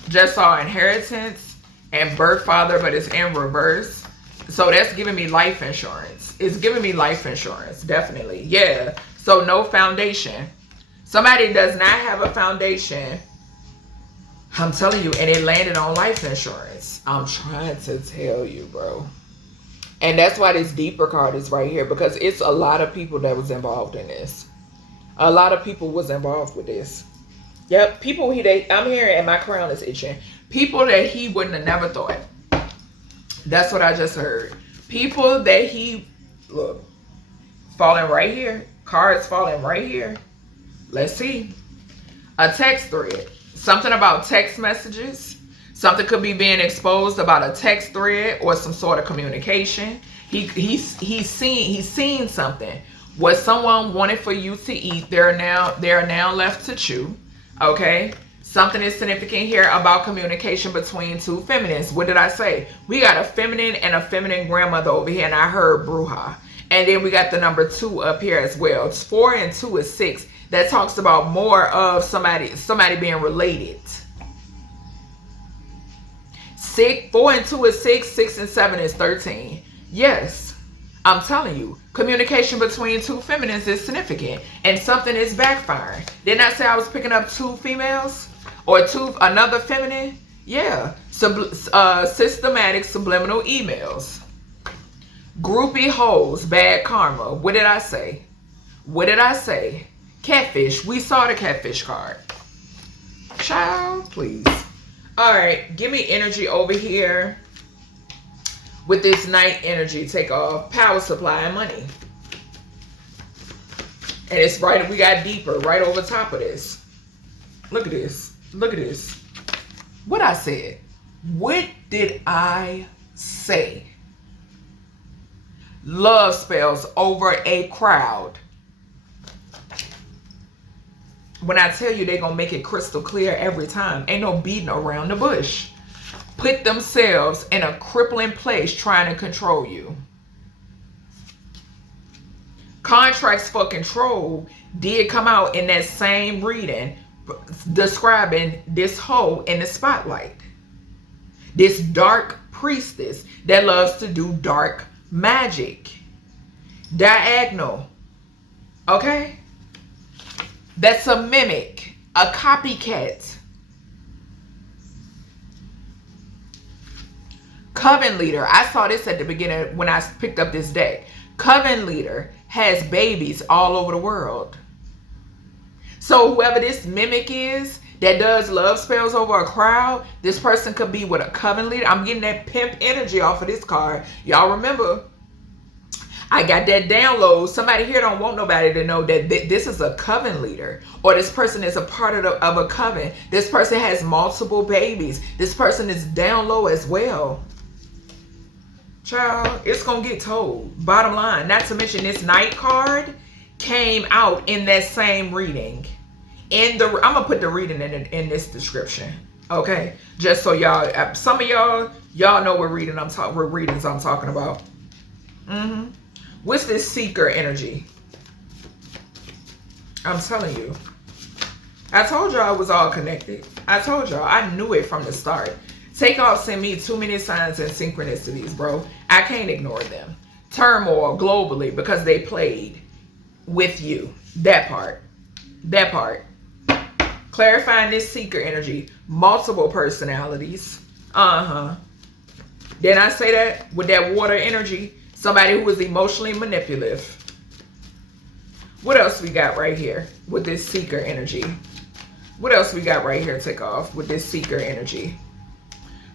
Just saw inheritance and birth father, but it's in reverse. So that's giving me life insurance. It's giving me life insurance, definitely. Yeah. So no foundation. Somebody does not have a foundation. I'm telling you, and it landed on life insurance. I'm trying to tell you, bro. And that's why this deeper card is right here, because it's a lot of people that was involved in this. A lot of people was involved with this. Yep, people I'm hearing, and my crown is itching. People that he wouldn't have never thought. That's what I just heard. People that he, look, falling right here. Cards falling right here. Let's see. A text thread. Something about text messages. Something could be being exposed about a text thread or some sort of communication. He's seen something. What someone wanted for you to eat, they're now left to chew. Okay? Something is significant here about communication between two feminines. What did I say? We got a feminine and a feminine grandmother over here, and I heard bruja. And then we got the number 2 up here as well. It's 4 and 2 is 6. That talks about more of somebody being related. 4 and 2 is 6. 6 and 7 is 13. Yes, I'm telling you, communication between two feminines is significant, and something is backfiring. Didn't I say I was picking up 2 females or another feminine? Yeah, systematic subliminal emails. Groupie hoes, bad karma. What did I say? Catfish. We saw the catfish card. Child, please. All right, give me energy over here with this night energy. Takeoff. Power supply and money. And it's right, we got deeper right over top of this. Look at this. What I said. What did I say? Love spells over a crowd. When I tell you, they're going to make it crystal clear every time. Ain't no beating around the bush. put themselves in a crippling place trying to control you. Contracts for control did come out in that same reading, describing this hoe in the spotlight. This dark priestess that loves to do dark magic. Diagonal. Okay? That's a mimic, a copycat. Coven leader. I saw this at the beginning when I picked up this deck. Coven leader has babies all over the world. So whoever this mimic is that does love spells over a crowd, this person could be with a coven leader. I'm getting that pimp energy off of this card. Y'all remember, I got that download. Somebody here don't want nobody to know that this is a coven leader, or this person is a part of a coven. This person has multiple babies. This person is down low as well. Child, it's gonna get told. Bottom line, not to mention this Knight card came out in that same reading. I'm gonna put the reading in this description, okay? Just so y'all, some of y'all know what readings I'm talking about. What's this seeker energy? I'm telling you, I told y'all it was all connected. I told y'all, I knew it from the start. Takeoff sent me too many signs and synchronicities, bro. I can't ignore them. Turmoil globally because they played with you. That part. Clarifying this seeker energy. Multiple personalities. Didn't I say that? With that water energy. Somebody who is emotionally manipulative. What else we got right here with this seeker energy? What else we got right here, Takeoff, with this seeker energy?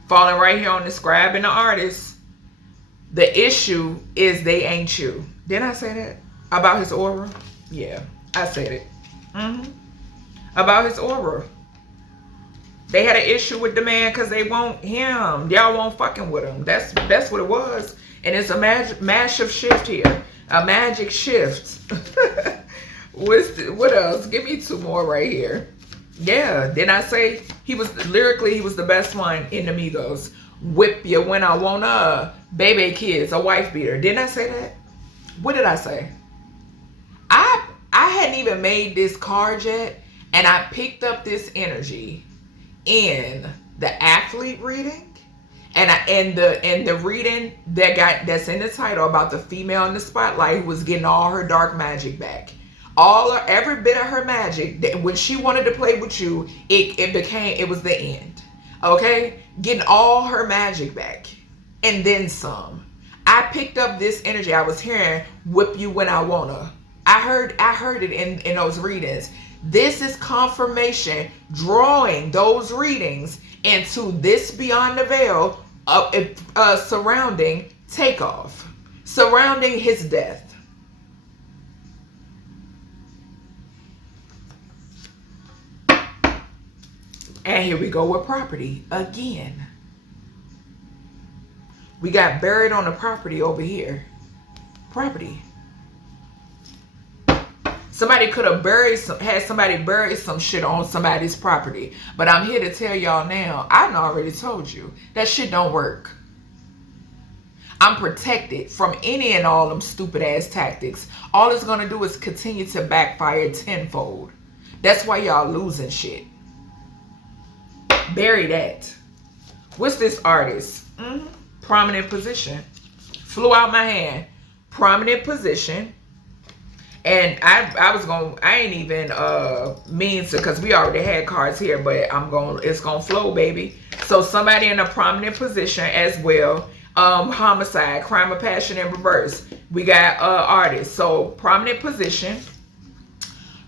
Falling right here on the scribe and the artist. The issue is they ain't you. Didn't I say that? About his aura? Yeah, I said it. About his aura. They had an issue with the man because they want him. Y'all won't fucking with him. That's what it was. And it's a massive shift here. A magic shift. What else? Give me two more right here. Yeah, didn't I say he was the best one in the Migos? Whip you when I wanna, baby kids, a wife beater. Didn't I say that? What did I say? I hadn't even made this card yet, and I picked up this energy in the athlete reading, and the reading that's in the title about the female in the spotlight who was getting all her dark magic back. Every bit of her magic that when she wanted to play with you, it was the end. Okay? Getting all her magic back. And then some. I picked up this energy. I was hearing whip you when I wanna. I heard it in those readings. This is confirmation, drawing those readings into this beyond the veil surrounding Takeoff. Surrounding his death. And here we go with property again. We got buried on the property over here. Property. Somebody could have had somebody bury some shit on somebody's property. But I'm here to tell y'all now, I already told you, that shit don't work. I'm protected from any and all them stupid ass tactics. All it's gonna do is continue to backfire tenfold. That's why y'all losing shit. Bury that. What's this artist? Prominent position. Flew out my hand. Prominent position. And I ain't even mean to, because we already had cards here, but it's gonna flow, baby. So somebody in a prominent position as well. Homicide, crime of passion in reverse. We got artists. So prominent position.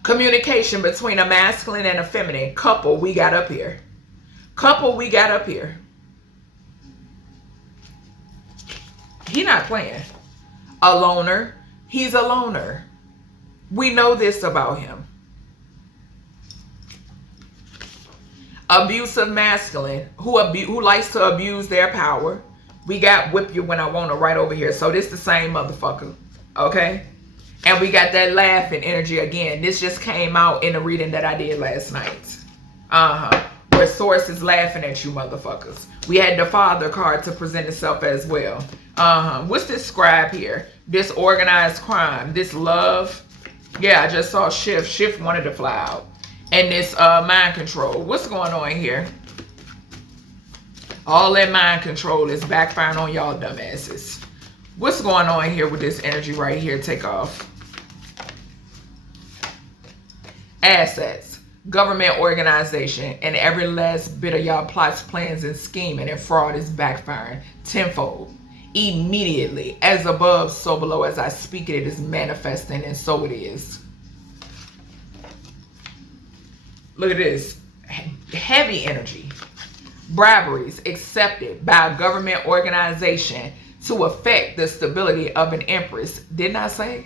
Communication between a masculine and a feminine couple we got up here. He not playing. A loner. He's a loner. We know this about him. Abusive masculine who likes to abuse their power. We got whip you when I wanna right over here. So this the same motherfucker. Okay? And we got that laughing energy again. This just came out in the reading that I did last night. Where source is laughing at you motherfuckers. We had the father card to present itself as well. What's this scribe here? This organized crime. This love. Yeah, I just saw Shift. Shift wanted to fly out. And this mind control. What's going on here? All that mind control is backfiring on y'all dumbasses. What's going on here with this energy right here? Takeoff. Assets. Government organization. And every last bit of y'all plots, plans, and scheming and fraud is backfiring tenfold. Immediately. As above, so below. As I speak it is manifesting, and so it is. Look at this. Heavy energy. Briberies accepted by a government organization to affect the stability of an empress. Didn't I say?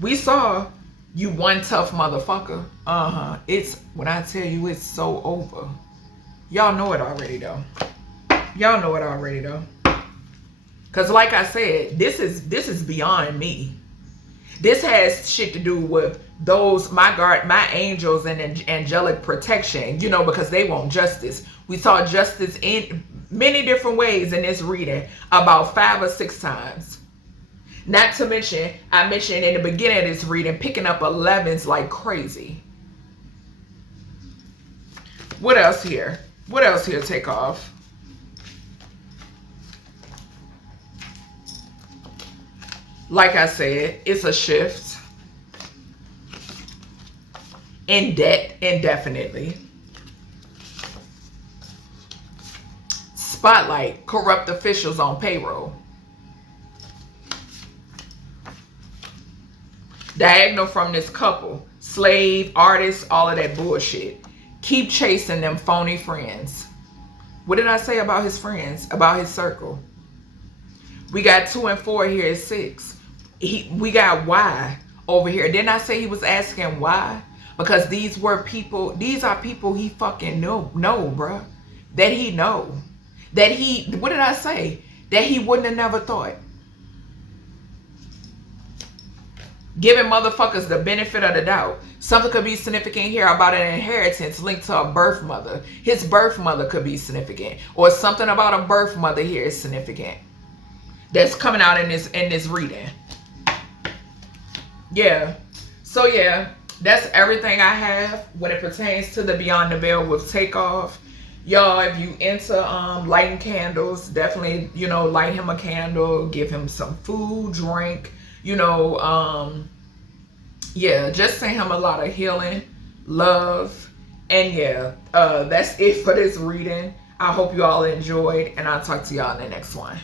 We saw you one tough motherfucker. It's, when I tell you it's so over. Y'all know it already though. Y'all know it already though. Cause like I said, this is beyond me. This has shit to do with those, my guard, my angels and angelic protection, you know, because they want justice. We saw justice in many different ways in this reading, about 5 or 6 times. Not to mention, I mentioned in the beginning of this reading, picking up 11s like crazy. What else here? What else here? Takeoff. Like I said, it's a shift. In debt, indefinitely. Spotlight, corrupt officials on payroll. Diagonal from this couple, slave, artist, all of that bullshit. Keep chasing them phony friends. What did I say about his friends? About his circle? We got 2 and 4 here at 6. We got why over here. Didn't I say he was asking why? Because these were people, these are people he fucking know, bruh. That he know. That he, what did I say? That he wouldn't have never thought. Giving motherfuckers the benefit of the doubt. Something could be significant here about an inheritance linked to a birth mother. His birth mother could be significant. Or something about a birth mother here is significant. That's coming out in this reading. Yeah. So yeah, that's everything I have when it pertains to the Beyond the Veil with Takeoff. Y'all, if you into lighting candles, definitely, you know, light him a candle, give him some food, drink, you know, yeah, just send him a lot of healing, love, and yeah, that's it for this reading. I hope you all enjoyed, and I'll talk to y'all in the next one.